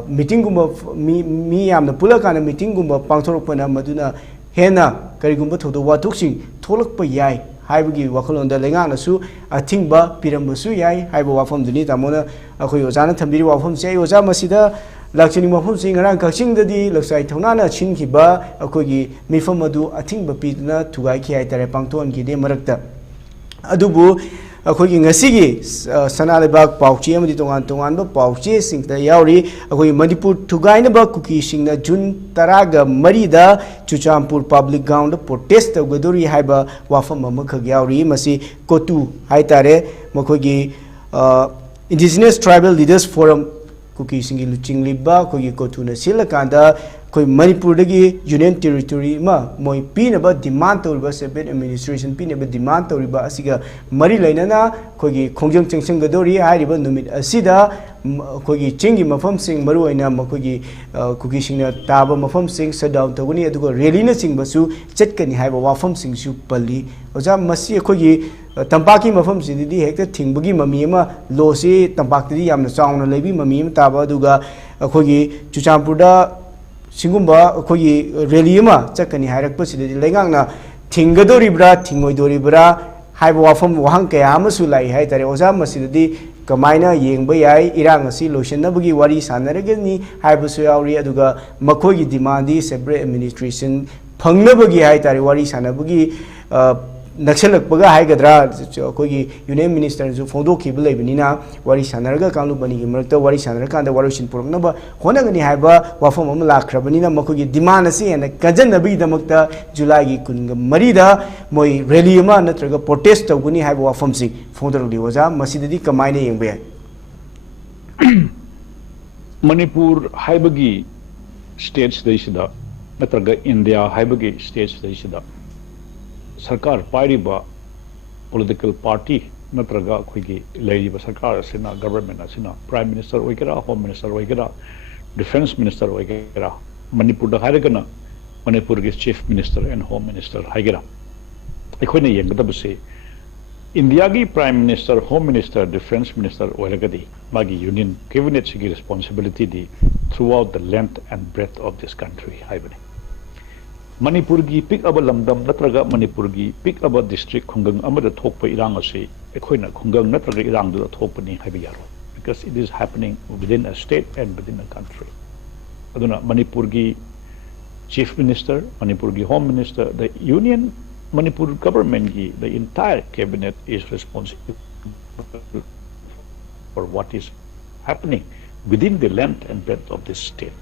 meeting gumba mi yamna pulakana meeting gumba pangthorokpana maduna hena karigumba thodo watuksing tholakpa yai haibagi wakhalonda lenganasu athingba pirambasu yai haiba wafam duni tamona akhoi ojana thambiri wafam sei oja masida lakchini mafum sing ngarang kaksing dadi laksai thonana chinkiba akogi mifam adu athingba pidna thugai ki ai tare pangthon gi de marakta adubu akogi ngasigi sanalebak pauchi amadi tongan ba pauchi sing ta yauri akogi manipur thugaina ba kuki sing na jun taraga marida chuchampur public ground protest gadori haiba wafam amakha yauri masi kotu hai tare makogi indigenous tribal leaders forum kuki singi luching liba kogi kotuna silakanda koi manipur dagi union territory ma moi pina ba demand tawriba separate administration pina ba demand tawriba asiga mari lainana kogi khongjang chengcheng gadori hairiba numit asida kogi chingi mafam sing maru aina makogi kuki singna taba mafam sing shutdown tawuni aduga rally na singbasu chetkani haiba wafam sing su palli oja masi kogi tampaki mafam sididi hekta thingbagi mami ama losi tampakti yamna chauna lebi mami ama taba aduga akogi chuchampurda singumba akogi rally ama chakani hairakpa sididi lengangna thinggadoribra thingoidoribra haiba wafam wahang kaya amasu lai hai tare oja masididi kamaina yengba yai irang asi loishanabagi wari sanaragani haibasu yauri aduga makogi demandi separate administration phangnabagi hai tare wari sanabagi naksalakpaga haigadra akogi union minister ju phongdokhiba leibinina wari sanaraga kanglu bani gi marakta wari sanarakanda warishin puroknaba honagani haiba wafam am lakhrabanina makogi demand asi ena kajannabi damakta july gi kunga marida moi rally ma natraga protest tawguni haiba wafam sing phongdorli oja masidadi kamaina yengbe manipur haibagi states daisida natraga india haibagi states daisida सरकार पाइरिबा political party natraga khoigi leiba sarkar asina government asina prime minister oigera home minister oigera defense minister oigera manipur da hairagana manipur gi chief minister and home minister haigera ekhoina yengadabse india gi prime minister home minister defense minister oiragadi magi union cabinet gi responsibility di throughout the length and breadth of this country haibani Manipur gi pick up a lamdam natraga Manipur gi pick up a district khungang amada thokpa irang ase ekhoina khungang natraga irang du thokpani haibiyaro because it is happening within a state and within a country aduna Manipur gi chief minister Manipur gi home minister the union Manipur government, the entire cabinet is responsible for what is happening within the length and breadth of this state.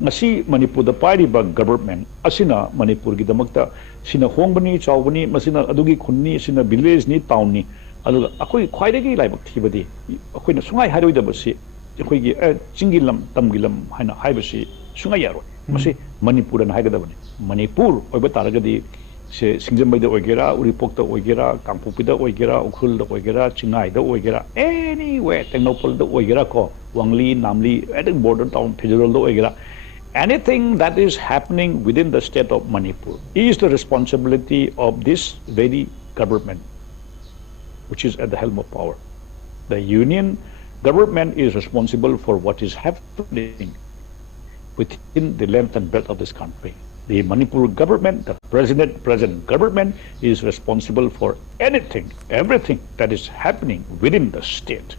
Ngasi Manipur the party government asina Manipur gi damakta sina hongbani chawbani masina adugi khunni sina village ni town ni adu akoi khwaidagi laibak thibadi akoi na sungai hairoi da basi akoi gi chingi lam tamgi lam haina haibasi sungai yaro masi Manipur na haigadabani Manipur oiba taragadi se Singjambai da oigera Uripok da oigera Kangpopi da oigera Ukhul da oigera Chingai da oigera anywhere Tengnopal da oigera ko Wangli Namli at the border town federal da oigera. Anything that is happening within the state of Manipur is the responsibility of this very government, which is at the helm of power. The union government is responsible for what is happening within the length and breadth of this country. The Manipur government, the present government, is responsible for anything, everything that is happening within the state.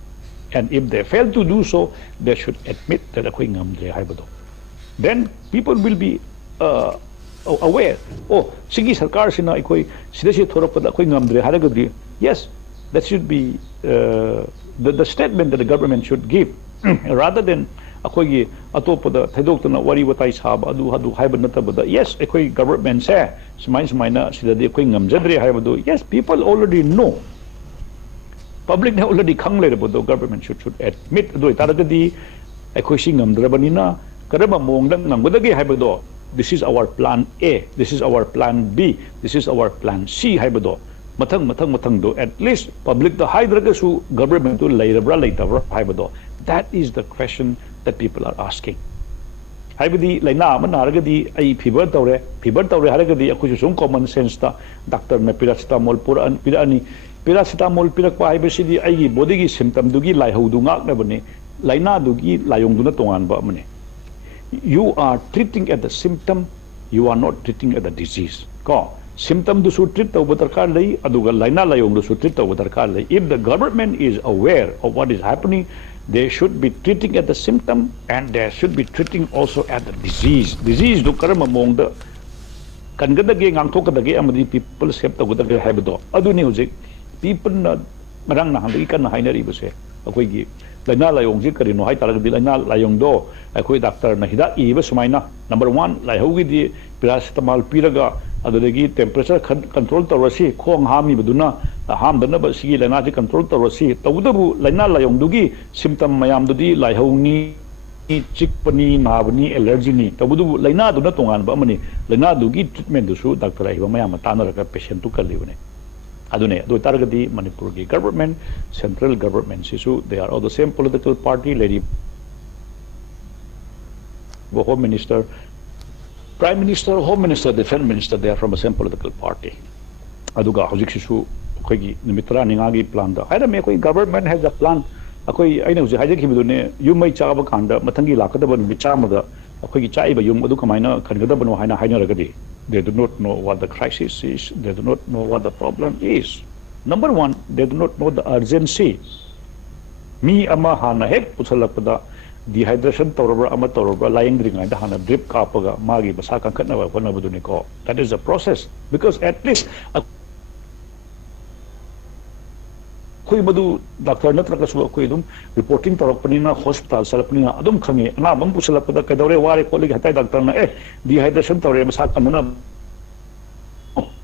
And if they fail to do so, they should admit that then people will be aware. Oh, Sigi Sarkar Sina Ikoi Sidesi Thoropada Ngamdre Haragadri. Yes, that should be the statement that the government should give rather than Akogi Atopada Tedokana Wari Watai Sab Adu Hadu Hibanatabada. Yes, Ekoi government say Smaina Sida de Quingam Jadri Hibadu. Yes, people already know. Public already Kangle, but the government should admit do it. Taragadi Ekosingam Drabanina. This is our plan A, this is our plan B, this is our plan C. Matang do at least public the Hydragasu government to later. That is the question that people are asking. Hybidi Laina Manaragadi, a fever tore Haragadi, a common sense ta Dr. Pirastamol Pura and Pirani, Pirastamol Pirakwa Ibesidi, a body symptom dugi lai hodunga nebone, Laina dugi layong dunatongan bamane. You are treating at the symptom, you are not treating at the disease. Symptom do should treat over the aduga laina layong do should treat over the. If the government is aware of what is happening, they should be treating at the symptom and they should be treating also at the disease. Disease do karama among the Kangadagi Angtokadagi Amadi people skept over the habito. Aduni Uzik, people Marang Nahandi can Hainari Buse, Akwigi. Laina layong jikari no hai taragdi laina layong do akoi doctor na hida iba sumaina number 1 laihogi di paracetamol piraga adudagi temperature control tawasi khong hami baduna ham dana ba sigi laina ji control tawasi tawdabu laina layong dugi symptom mayam dudi laihoni chikpani nabani allergy ni tawdubu laina duna tongan ba mani laina dugi treatment dusu doctor ai ba mayam tanaraka patient tu kalibune. Adune, do targati Manipur government, central government, they are all the same political party, Lady Home Minister, Prime Minister, Home Minister, Defense Minister, they are from the same political party. Aduga, Hozik Sisu, Kogi, Nimitra Ningagi plan. I don't make government has a plan. I know the you may Chavakanda, Matangi Lakadaban, Vichamada, Kogi Chaiba, you Madukamina, Kangadabano, Hina Hainaragadi. They do not know what the crisis is. They do not know what the problem is. Number 1, they do not know the urgency. Me ama hana hek pusalapada dehydration torobra ama torobra lying drink and hana drip kapaga magi basa kangkatna wa kona buduniko. That is a process because at least koi badu doctor natraka su koi dum reporting torokpanina hospital salapnina adum khangi ana bam pusalapada kadore ware kolleg hatai doctor na dehydration tore basa kanuna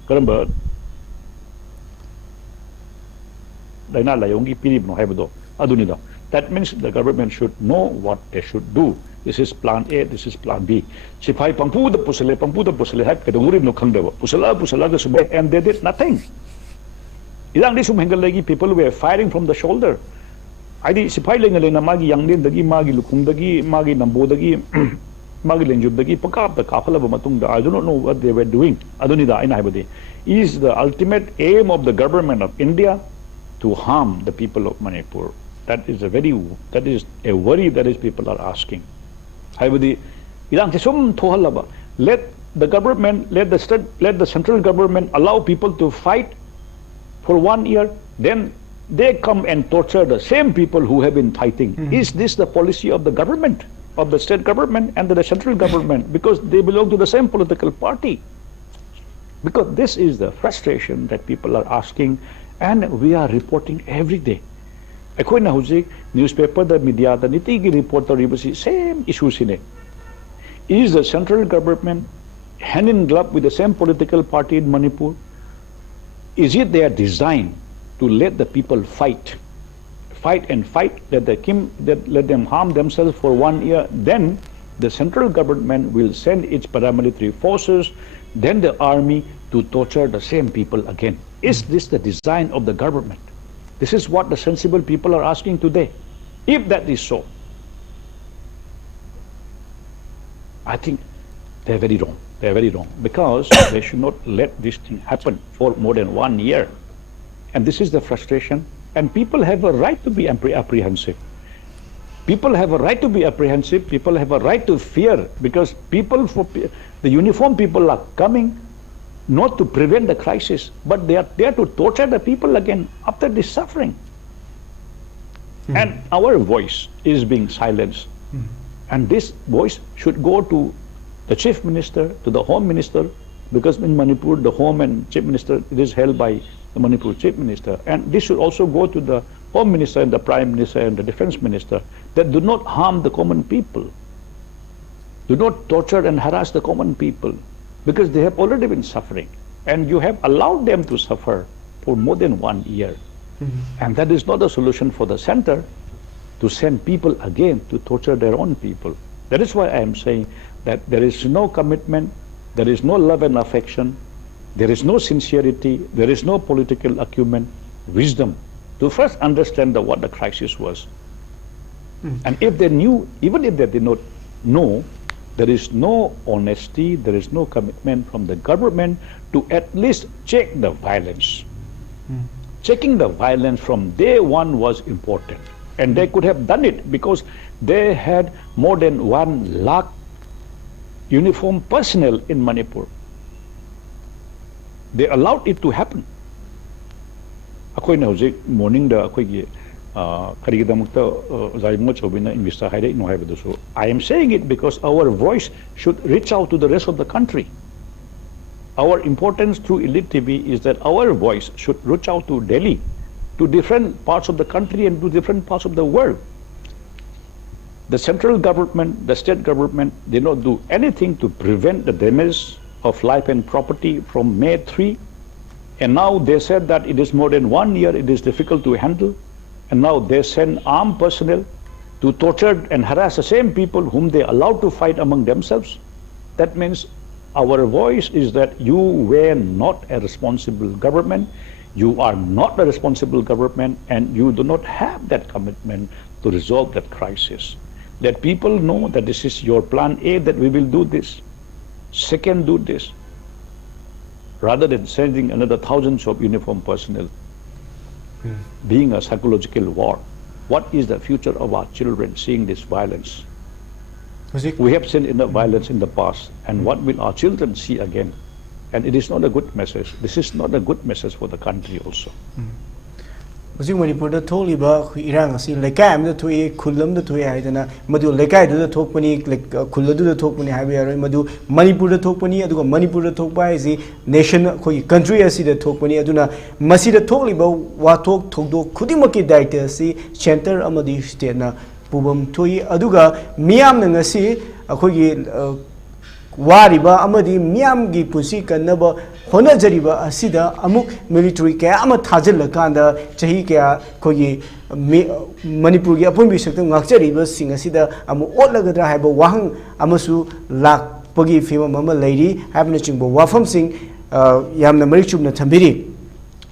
karamba laina layongi pirib no haibado adunida. That means the government should know what they should do. This is plan A, this is plan B. Sipai pampu the pusale hat kadunguri no khangdaba pusala the subay and they did nothing. Ilang di sumhengal lagi people were firing from the shoulder. Adi sipai lengalena magi yangden dagi magi lukum dagi magi nambo dagi magi lenjub dagi pakap the kafala matung I do not know what they were doing. Adunida ina haibadi. Is the ultimate aim of the government of India to harm the people of Manipur? That is a worry that is people are asking. Haibadi ilang sum thohalaba. Let the government, let the central government allow people to fight for 1 year, then they come and torture the same people who have been fighting. Is this the policy of the government, of the state government and the central government? Because they belong to the same political party. Because this is the frustration that people are asking, and we are reporting every day. Akoina hujik newspaper the media the nitigi reporter ribasi same issues in it. Is the central government hand in glove with the same political party in Manipur? Is it their design to let the people fight and fight, that let them harm themselves for 1 year? Then the central government will send its paramilitary forces, then the army, to torture the same people again. Is this the design of the government? This is what the sensible people are asking today. If that is so, I think they're very wrong. They're very wrong, because they should not let this thing happen for more than 1 year. And this is the frustration. And people have a right to be apprehensive. People have a right to be apprehensive. People have a right to fear, because the uniformed people are coming not to prevent the crisis, but they are there to torture the people again after this suffering. And our voice is being silenced. And this voice should go to the chief minister, to the home minister, because in Manipur, the home and chief minister, it is held by the Manipur chief minister. And this should also go to the home minister and the prime minister and the defense minister, that do not harm the common people. Do not torture and harass the common people, because they have already been suffering. And you have allowed them to suffer for more than 1 year. And that is not a solution for the center, to send people again to torture their own people. That is why I am saying that there is no commitment, there is no love and affection, there is no sincerity, there is no political acumen, wisdom, to first understand what the crisis was. And if they knew, even if they did not know, there is no honesty, there is no commitment from the government to at least check the violence. Checking the violence from day one was important. And they could have done it, because they had more than 1 lakh uniformed personnel in Manipur. They allowed it to happen. Akoina hojik morning da akoigi karigidamukta Ibungochoubi na invista haide no haibadusu. I am saying it because our voice should reach out to the rest of the country. Our importance through ELITETV is that our voice should reach out to Delhi, to different parts of the country and to different parts of the world. The central government, the state government did not do anything to prevent the damage of life and property from May 3. And now they said that it is more than 1 year, it is difficult to handle. And now they send armed personnel to torture and harass the same people whom they allowed to fight among themselves. That means our voice is that you were not a responsible government, you are not a responsible government, and you do not have that commitment to resolve that crisis. Let people know that this is your plan A, that we will do this. Second, do this. Rather than sending another thousands of uniformed personnel, being a psychological war. What is the future of our children seeing this violence? We have seen enough violence in the past, and what will our children see again? And it is not a good message. This is not a good message for the country also. Hujik Manipur da tholiba irang asi lekai amda thoi khulam da thoi haidana madu lekai da thokpani khuladu da thokpani haibe yaroi madu Manipur da thokpani aduga Manipur da thokpa haisi nation khoi country asi da thokpani aduna masi da tholiba wathok thokdo khudimaki daita asi center amadi state na pubam thoi aduga miyam na ngasi akhoi wariba amadi miyam gi punsi kanaba hona jariba asida amuk military kaya ama thajilakanda chahi kaya khoi Manipur gi apun bisakta ngakjariba sing asida amu otlagadra haiba wahang amasu lak pagi fima mama leiri habna chingbo wafam sing yamna marichubna thambiri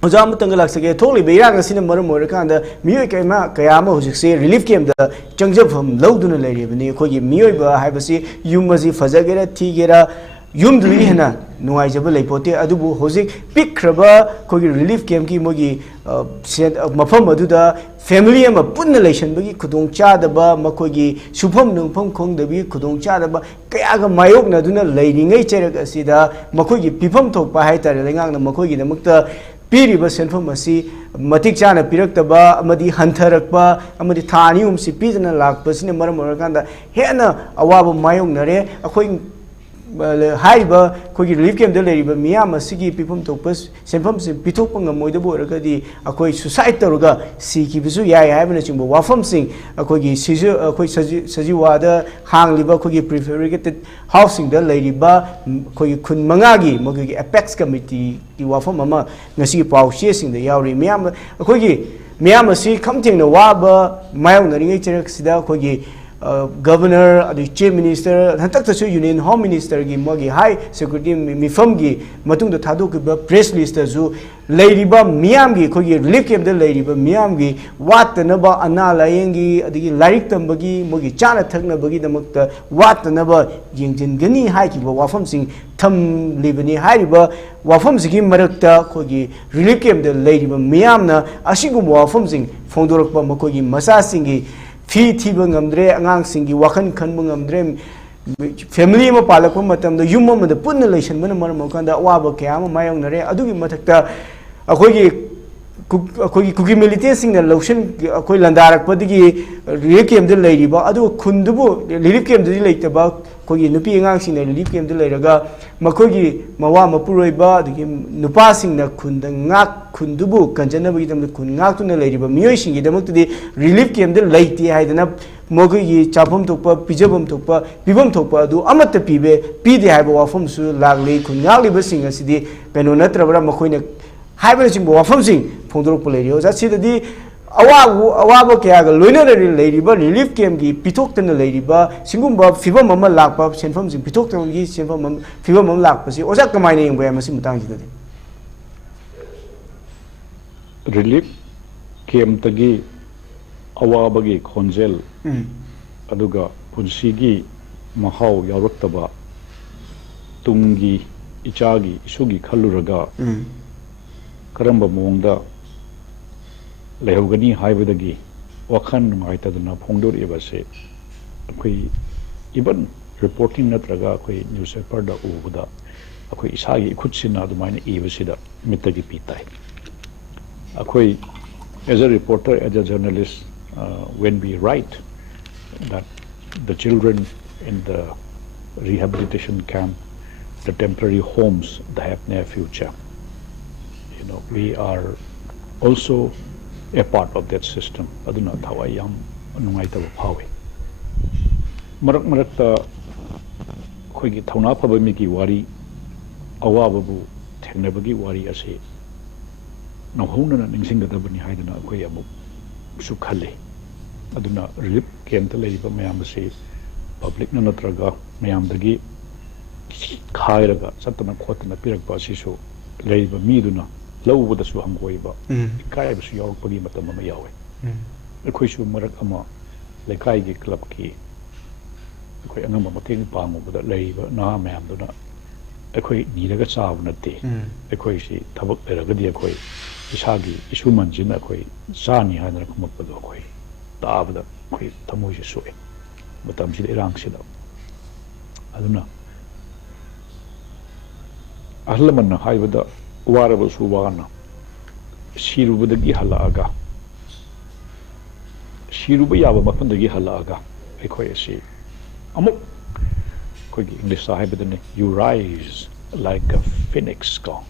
Ojam Tangalak Sage totally Birang Sina Muramurakanda, Muka Kayama, who say relief came the Jungjab from Loduna lady, Nikogi Muba, Habasi, Yumazi, Fazagera, Tigera, Yum Duihana, Noizable Lepote, Adubu, Hosik, Big Kraba, Kogi relief came Kimogi, sent of Mapamaduda, family and a punelation, Bagi Kudong Chadaba, Makogi, Supam Nupum Kong, the Big Kudong Chadaba, Kayaga Mayokna Duna, Lady Nature Sida, Makogi, Pipam Tok Pahita, Langang, Makogi, the Mukta. Piriba senfam asi matik chana piraktaba amadi hantarakba amadi thani umsi pizana lakpa sine maram orakanda hena awaba mayong nare akhoi haiba kogi relief camp de leriba miyam asigi pipum topus senfam se pitokpa ngamoida bo ragadi akoi suicide toroga siki bisu yai haibna chingbo wafam sing akogi siju akoi sajiwada hangliba kogi prefabricated housing da leriba kogi kun mangagi mogi apex committee ki wafam ama ngasi pau sing da yauri miyam akogi miyam asi kamteng na waba mayong naringai cherak sida kogi Governor, the Chief Minister, Hantak Union Home Minister, Mogi High Security Mifamgi, Matung the Taduk press list as Ladyba Miamgi, Kogi relief camp the Ladyba Miamgi, what the Naba Anna Layengi, the Larik Tambagi, Mogi Chana Tagna Bagi the Mukta, what the Naba Yingin Gani Haki, Wafam Sing Tam Libani Hariba, Wafam Sing Marakta, Kogi relief camp the Ladyba Miamna, Ashigu Wafam Sing, Fondorokba Makogi Masasingi. Fee Tibang Amdre, Angang Singi, Wakan Kanbung Amdrem, family Mapalako Matam, the Yumum and the Punelation, Manamakanda, Waba Kayama, Mayong Nare, Adugi Matakta, Akogi Cookie Militating the lotion, Akoi Landarak Padigi, Rikim the lady, but Adu Kundubu, Likim the late about Kogi Nupi Angang, the Likim the Leraga, Makogi, Mawa Mapureba, the Nupasing the Kundangak Kundubu, Kanjanabitam the Kungak to the lady, but Mioshing, the Mukti relief came the late, I had enough Mogi, Chapum Topa, Pijabum Topa, Pibum Topa, do Amata Pibe, P the Habo from Su, Lagli, Kungali Basing a city, Penonatra Makoina, Hybriding Wafamsing, Pondropolario, that's it. The Awabo Kaga, Lunar lady, but relief came, Pitok and the lady bar, Singumba, Fiba Mama Lakpa, sent from Pitok and Gis, sent from Fiba Mama Lakpa, or that my name where Massim Tangi. Relief came Tagi Awabagi, Konzel, Aduga, Punsigi, Mahau, Yarutaba, Tungi, Ichagi, Sugi, Kaluraga, Karamba Monda. Lehogani Highway Wakan Maitadana Pondor Evase. Even reporting Natraga, newspaper da Uda, Isagi Kutsina, the mine Evasida, Mitagi Pitai. As a reporter, as a journalist, when we write that the children in the rehabilitation camp, the temporary homes, they have near future. We are also a part of that system. Aduna Thawa Yam Numaitaba Pawi. Marakta Kogi Tauna Pabamiki Wari Awababu Technabagi Wari Ase Nahuna and Singadabani Haidana Koyamu Sukale Aduna Rip Kentaleba Mayamase Public Nanatraga Mayamdagi Kairaga Satana Kotana Pirak Basiso Labor Miduna. Low with the Suhangoiba, Kai was your Pogimata Mamayawe. The Quishu Marakama, Lekai Club Key. The Quay number of King Palm with the labor, Nah Mam do not. A quay need a sav na tea. A quay she, Tabuk Eragadia quay, Isagi, Ishuman Jina quay, Sani had a come up with a quay. The Avda quay Tamuji Sui. But I'm still wrong, sit up. I don't know. Ahlaman high with the Warable Suwana Shirubudagi Halaga Shirubaya Mapandagi Halaga, a quasi Amuk English Sahibadani, you rise like a phoenix go.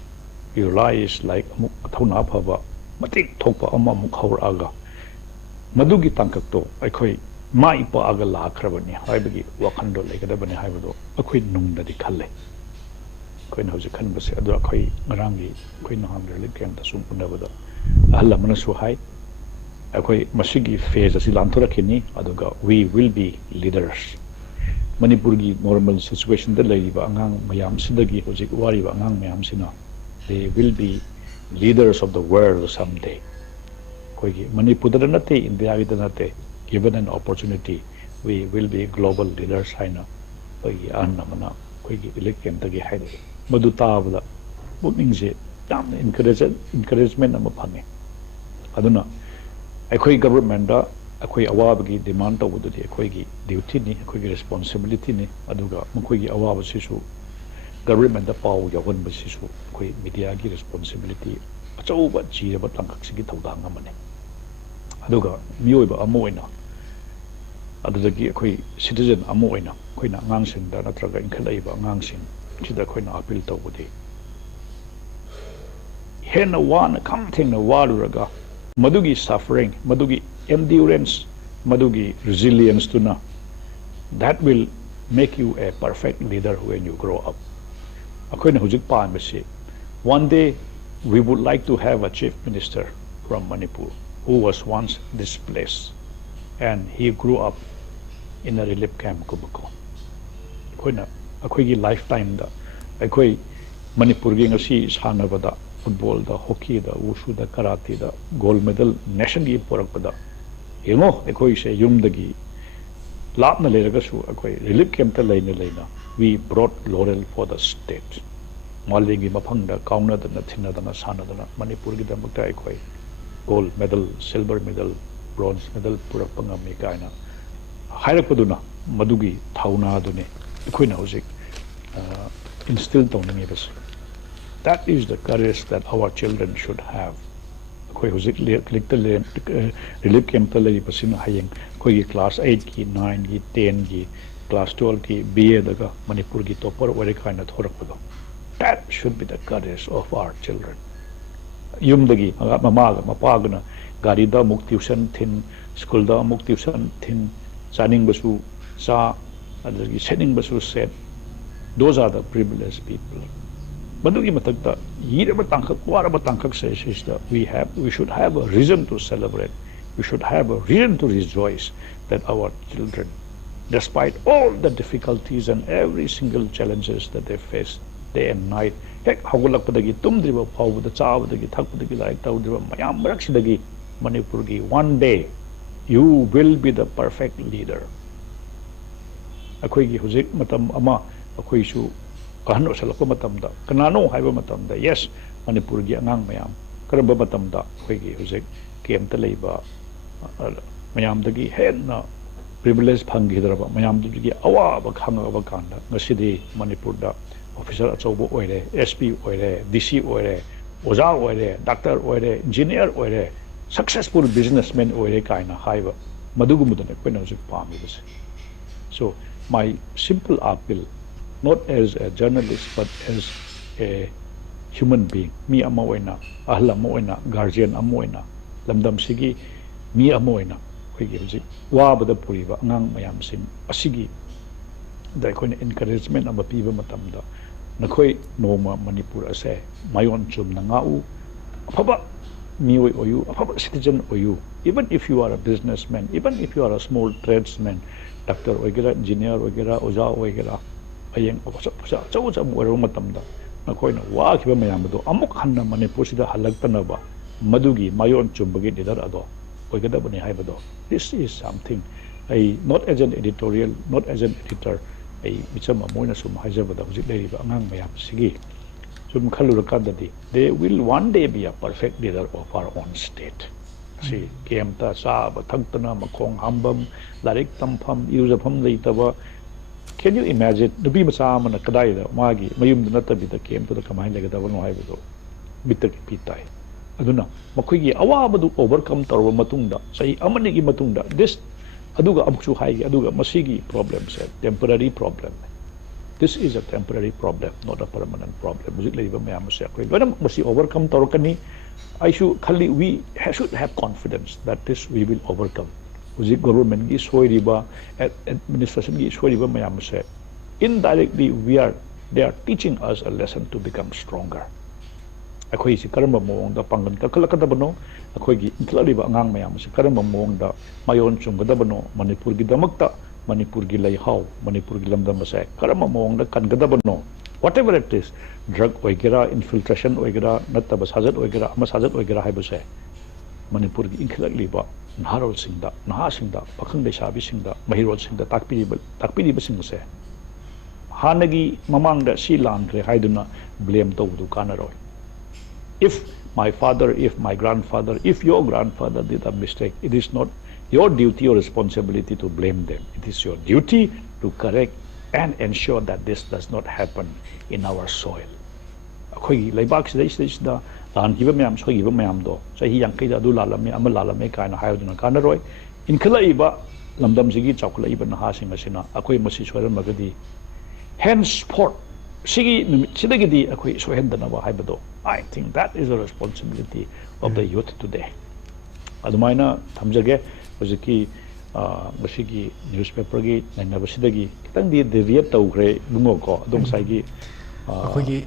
You rise like Tonapava, Matik Topa Amamukhauraga Madugi Tankakto, I quay Maipa Aga La Krabani, Hibagi, Wakando like a Dabani Hibado, a quid nunda di Kale. Queen House Canvas, Aduakoi, Marangi, Queen Hundred Ligan, the Sumpunavada, Alamanasu High, Akoi Masigi face as Ilantorakini, Aduga, we will be leaders. Manipurgi normal situation, the lady Bangang, Mayam Sidagi, Hosik Wari Bangang Mayam Sina, they will be leaders of the world someday. Koigi Manipudanate in the Avidanate, given an opportunity, we will be global leaders. I know. Koigi Annamana, Koigi Ilikan Tagi Hide. Madutabla, Booking encouragement of Pani. Aduna, a quick government, a quick awabagi demand over the Aquagi duty, a quick responsibility, Aduga, Mukwigi Awab Sisu, government the power of one Basisu, quick Midiagi responsibility, but over G about Tankaxiki Todanga money. Aduga, Muiba Amoina, adudagi akhoi citizen amo oina khoina ngangsing da natraga inkhalaiba ngangsing chida khoina appeal tawbudi hena wana kamthing na waruraga madugi suffering madugi endurance madugi resilience tuna that will make you a perfect leader when you grow up akhoina hujik paanbasi one day we would like to have a chief minister from Manipur who was once displaced and he grew up in a relief camp kubako akhoina akhoigi lifetime da akhoi Manipur gi ngasi sanabada football da hockey da wushu da karate da gold medal nation gi porakpada yengo akhoi se yum dagi lapna leraga su akhoi relief camp ta leina we brought laurel for the state maligi mafangda kauna da thina da sana da Manipur gi da mukta akhoi gold medal silver medal bronze medal purakpanga me kaina hairakpaduna madugi thauna dune akhoi na hojik instill tawning bas that is the courage that our children should have koi hojik click the relief camp ta lei pasin hayeng koi class 8 ki 9 ki 10 ki class 12 ki BA daga Manipur ki topper ore kaina thorakpado that should be the courage of our children yum dagi mama mapagna gari da muk tuition thin school da muk tuition thin chaning basu sa adagi setting basu set those are the privileged people Badugi matakta yiraba tangkak waraba tangkak says that we should have a reason to celebrate. We should have a reason to rejoice that our children, despite all the difficulties and every single challenges that they face day and night, hek hagulak padagi tumdriba phawda chawadagi thakpadagi like tawdriba mayam raksidagi Manipurgi one day you will be the perfect leader. Akhoi gi hujik matam ama akhoi su kahano salako matamda kanano haiba matamda yes Manipur gi angang mayam karamba matamda khoi hojek kem ta leiba mayam dagi henna privilege phangi daraba mayam dagi awa ba khanga ba kanda ngasidi Manipur da officer achobo oire SP oire DC oire oja oire doctor oire engineer oire successful businessman oire kaina haiba madugumudane koina hojek pami bas so my simple appeal not as a journalist but as a human being mi amoina ahla moina guardian amoina lamdam sigi mi amoina khoi gi wa bada puriba ngang mayam sin asigi da khoi encouragement ama piba matamda nakhoi noma Manipur ase mayon chum na ngau afaba mi oyu afaba citizen oyu even if you are a businessman even if you are a small tradesman doctor oigera engineer oigera oja oigera ayeng osa chau mo matamda nakoina wa khiba mayam do amuk hanna Manipur sida halaktanaba madugi mayon chumbagi leader ado oigada bani haibado this is something not as an editorial not as an editor micham amoina sum haijabada hujik leiriba angang mayam sigi sum khalurakadadi they will one day be a perfect leader of our own state see kemta sa ba thagtana makong hambam larik tampham yuzafam leitaba can you imagine the be macha mana kadai da magi mayum da nata bita kem to da kamai lega da no haibo bitak pitai aduna makoi gi awaba du overcome tarwa matungda sai amani gi matungda this aduga abuksu hai gi aduga masigi problem se temporary problem this is a temporary problem not a permanent problem music leiba mayam se koi ganam masi overcome tarokani I should khali we should have confidence that this we will overcome Uzik government gi soiriba administration gi soiriba mayam se indirectly they are teaching us a lesson to become stronger akhoi si karamba mong da pangan kalakadabano akhoi gi intlariba angang mayam se karamba mong da mayon chunggadabano Manipur gi damakta Manipur gi laihau Manipur gi lamdam se karamba mong da kangadabano whatever it is drug oigera infiltration oigera nataba sajat oigera ama sajat oigera haibase Manipur gi inkhilakliba Naharol singda naha singda pakhang desabi singda mahirol singda takpiriba singse hanagi mamangda si langre haiduna blame tawdu kanaroi if my father if my grandfather if your grandfather did a mistake it is not your duty or responsibility to blame them it is your duty to correct and ensure that this does not happen in our soil akhoi laibak sida lan hiba mayam so hiba mayam do sahi yang kai da du lalame ama lalame kaina hayoduna kanaroi in khalaiba lamdam sigi chakula iban ha sing asina akoi masi soiram magadi henceforth sigi sidagidi akoi sohendana ba haibado. I think that is the responsibility of the youth today. Adumaina thamjage hojiki masigi newspaper gi naina basidagi kitang di deviate tawgre bungo ko dong saigi akogi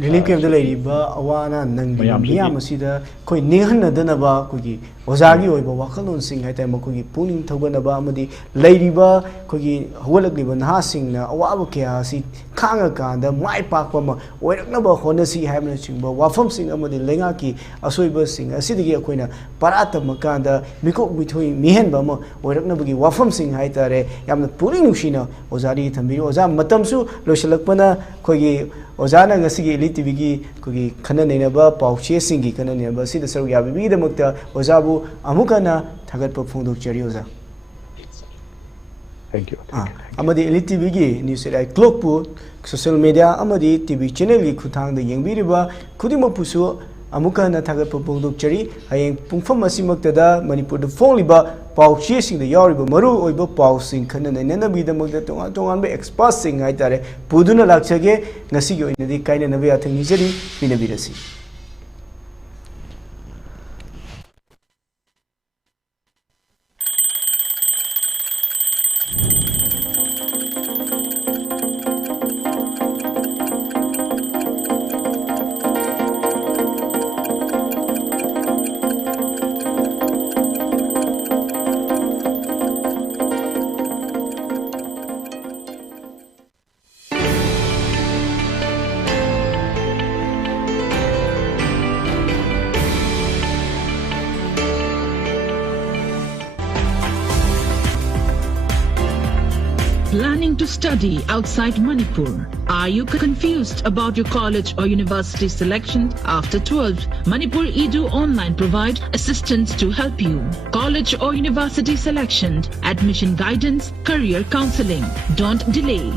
relief camp da leiriba awana nangbi miyam asida koi ninghanadana kogi ozagi oiba wakalon sing haita makogi puning thoganaba amadi leiriba kogi hawalagliba naha singna awaba kya si khanga kanda mai pakpa ma oiraknaba honasi haimna chingba wafam sing amadi lenga ki asoiba sing asidigi akoina parata makanda mikok bithoi mihenba ma oiraknaba gi wafam sing haita re yamna puning nushina ozari thambiri oza matamsu loisalakpana kogi ozana ngasigi ELITETV gi kogi khana neinaba pauche singi khana neinaba sida saru yabi bi damakta ozabu amukana thagatpa phongdok chari oza. Thank you. Amadi ELITETV gi news ai clock pu social media amadi TV channel gi khuthang da yengbiriba khudima pusu amukana thagatpa phongdok chari hayeng pungfam asimakta da Manipur da phongliba pauche sing da yariba maru oiba pau sing khana neinana bi damakta tongan tongan be expert sing ai tare puduna lakchage ngasi gi oinadi kaina nabe athang nijari binabirasi. Planning to study outside Manipur? Are you confused about your college or university selection after 12? Manipur Edu Online provide assistance to help you. College or university selection, admission guidance, career counseling. Don't delay.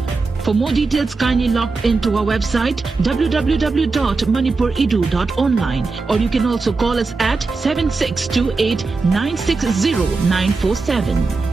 For more details, kindly log into our website www.manipuredu.online, or you can also call us at 7628 960 947.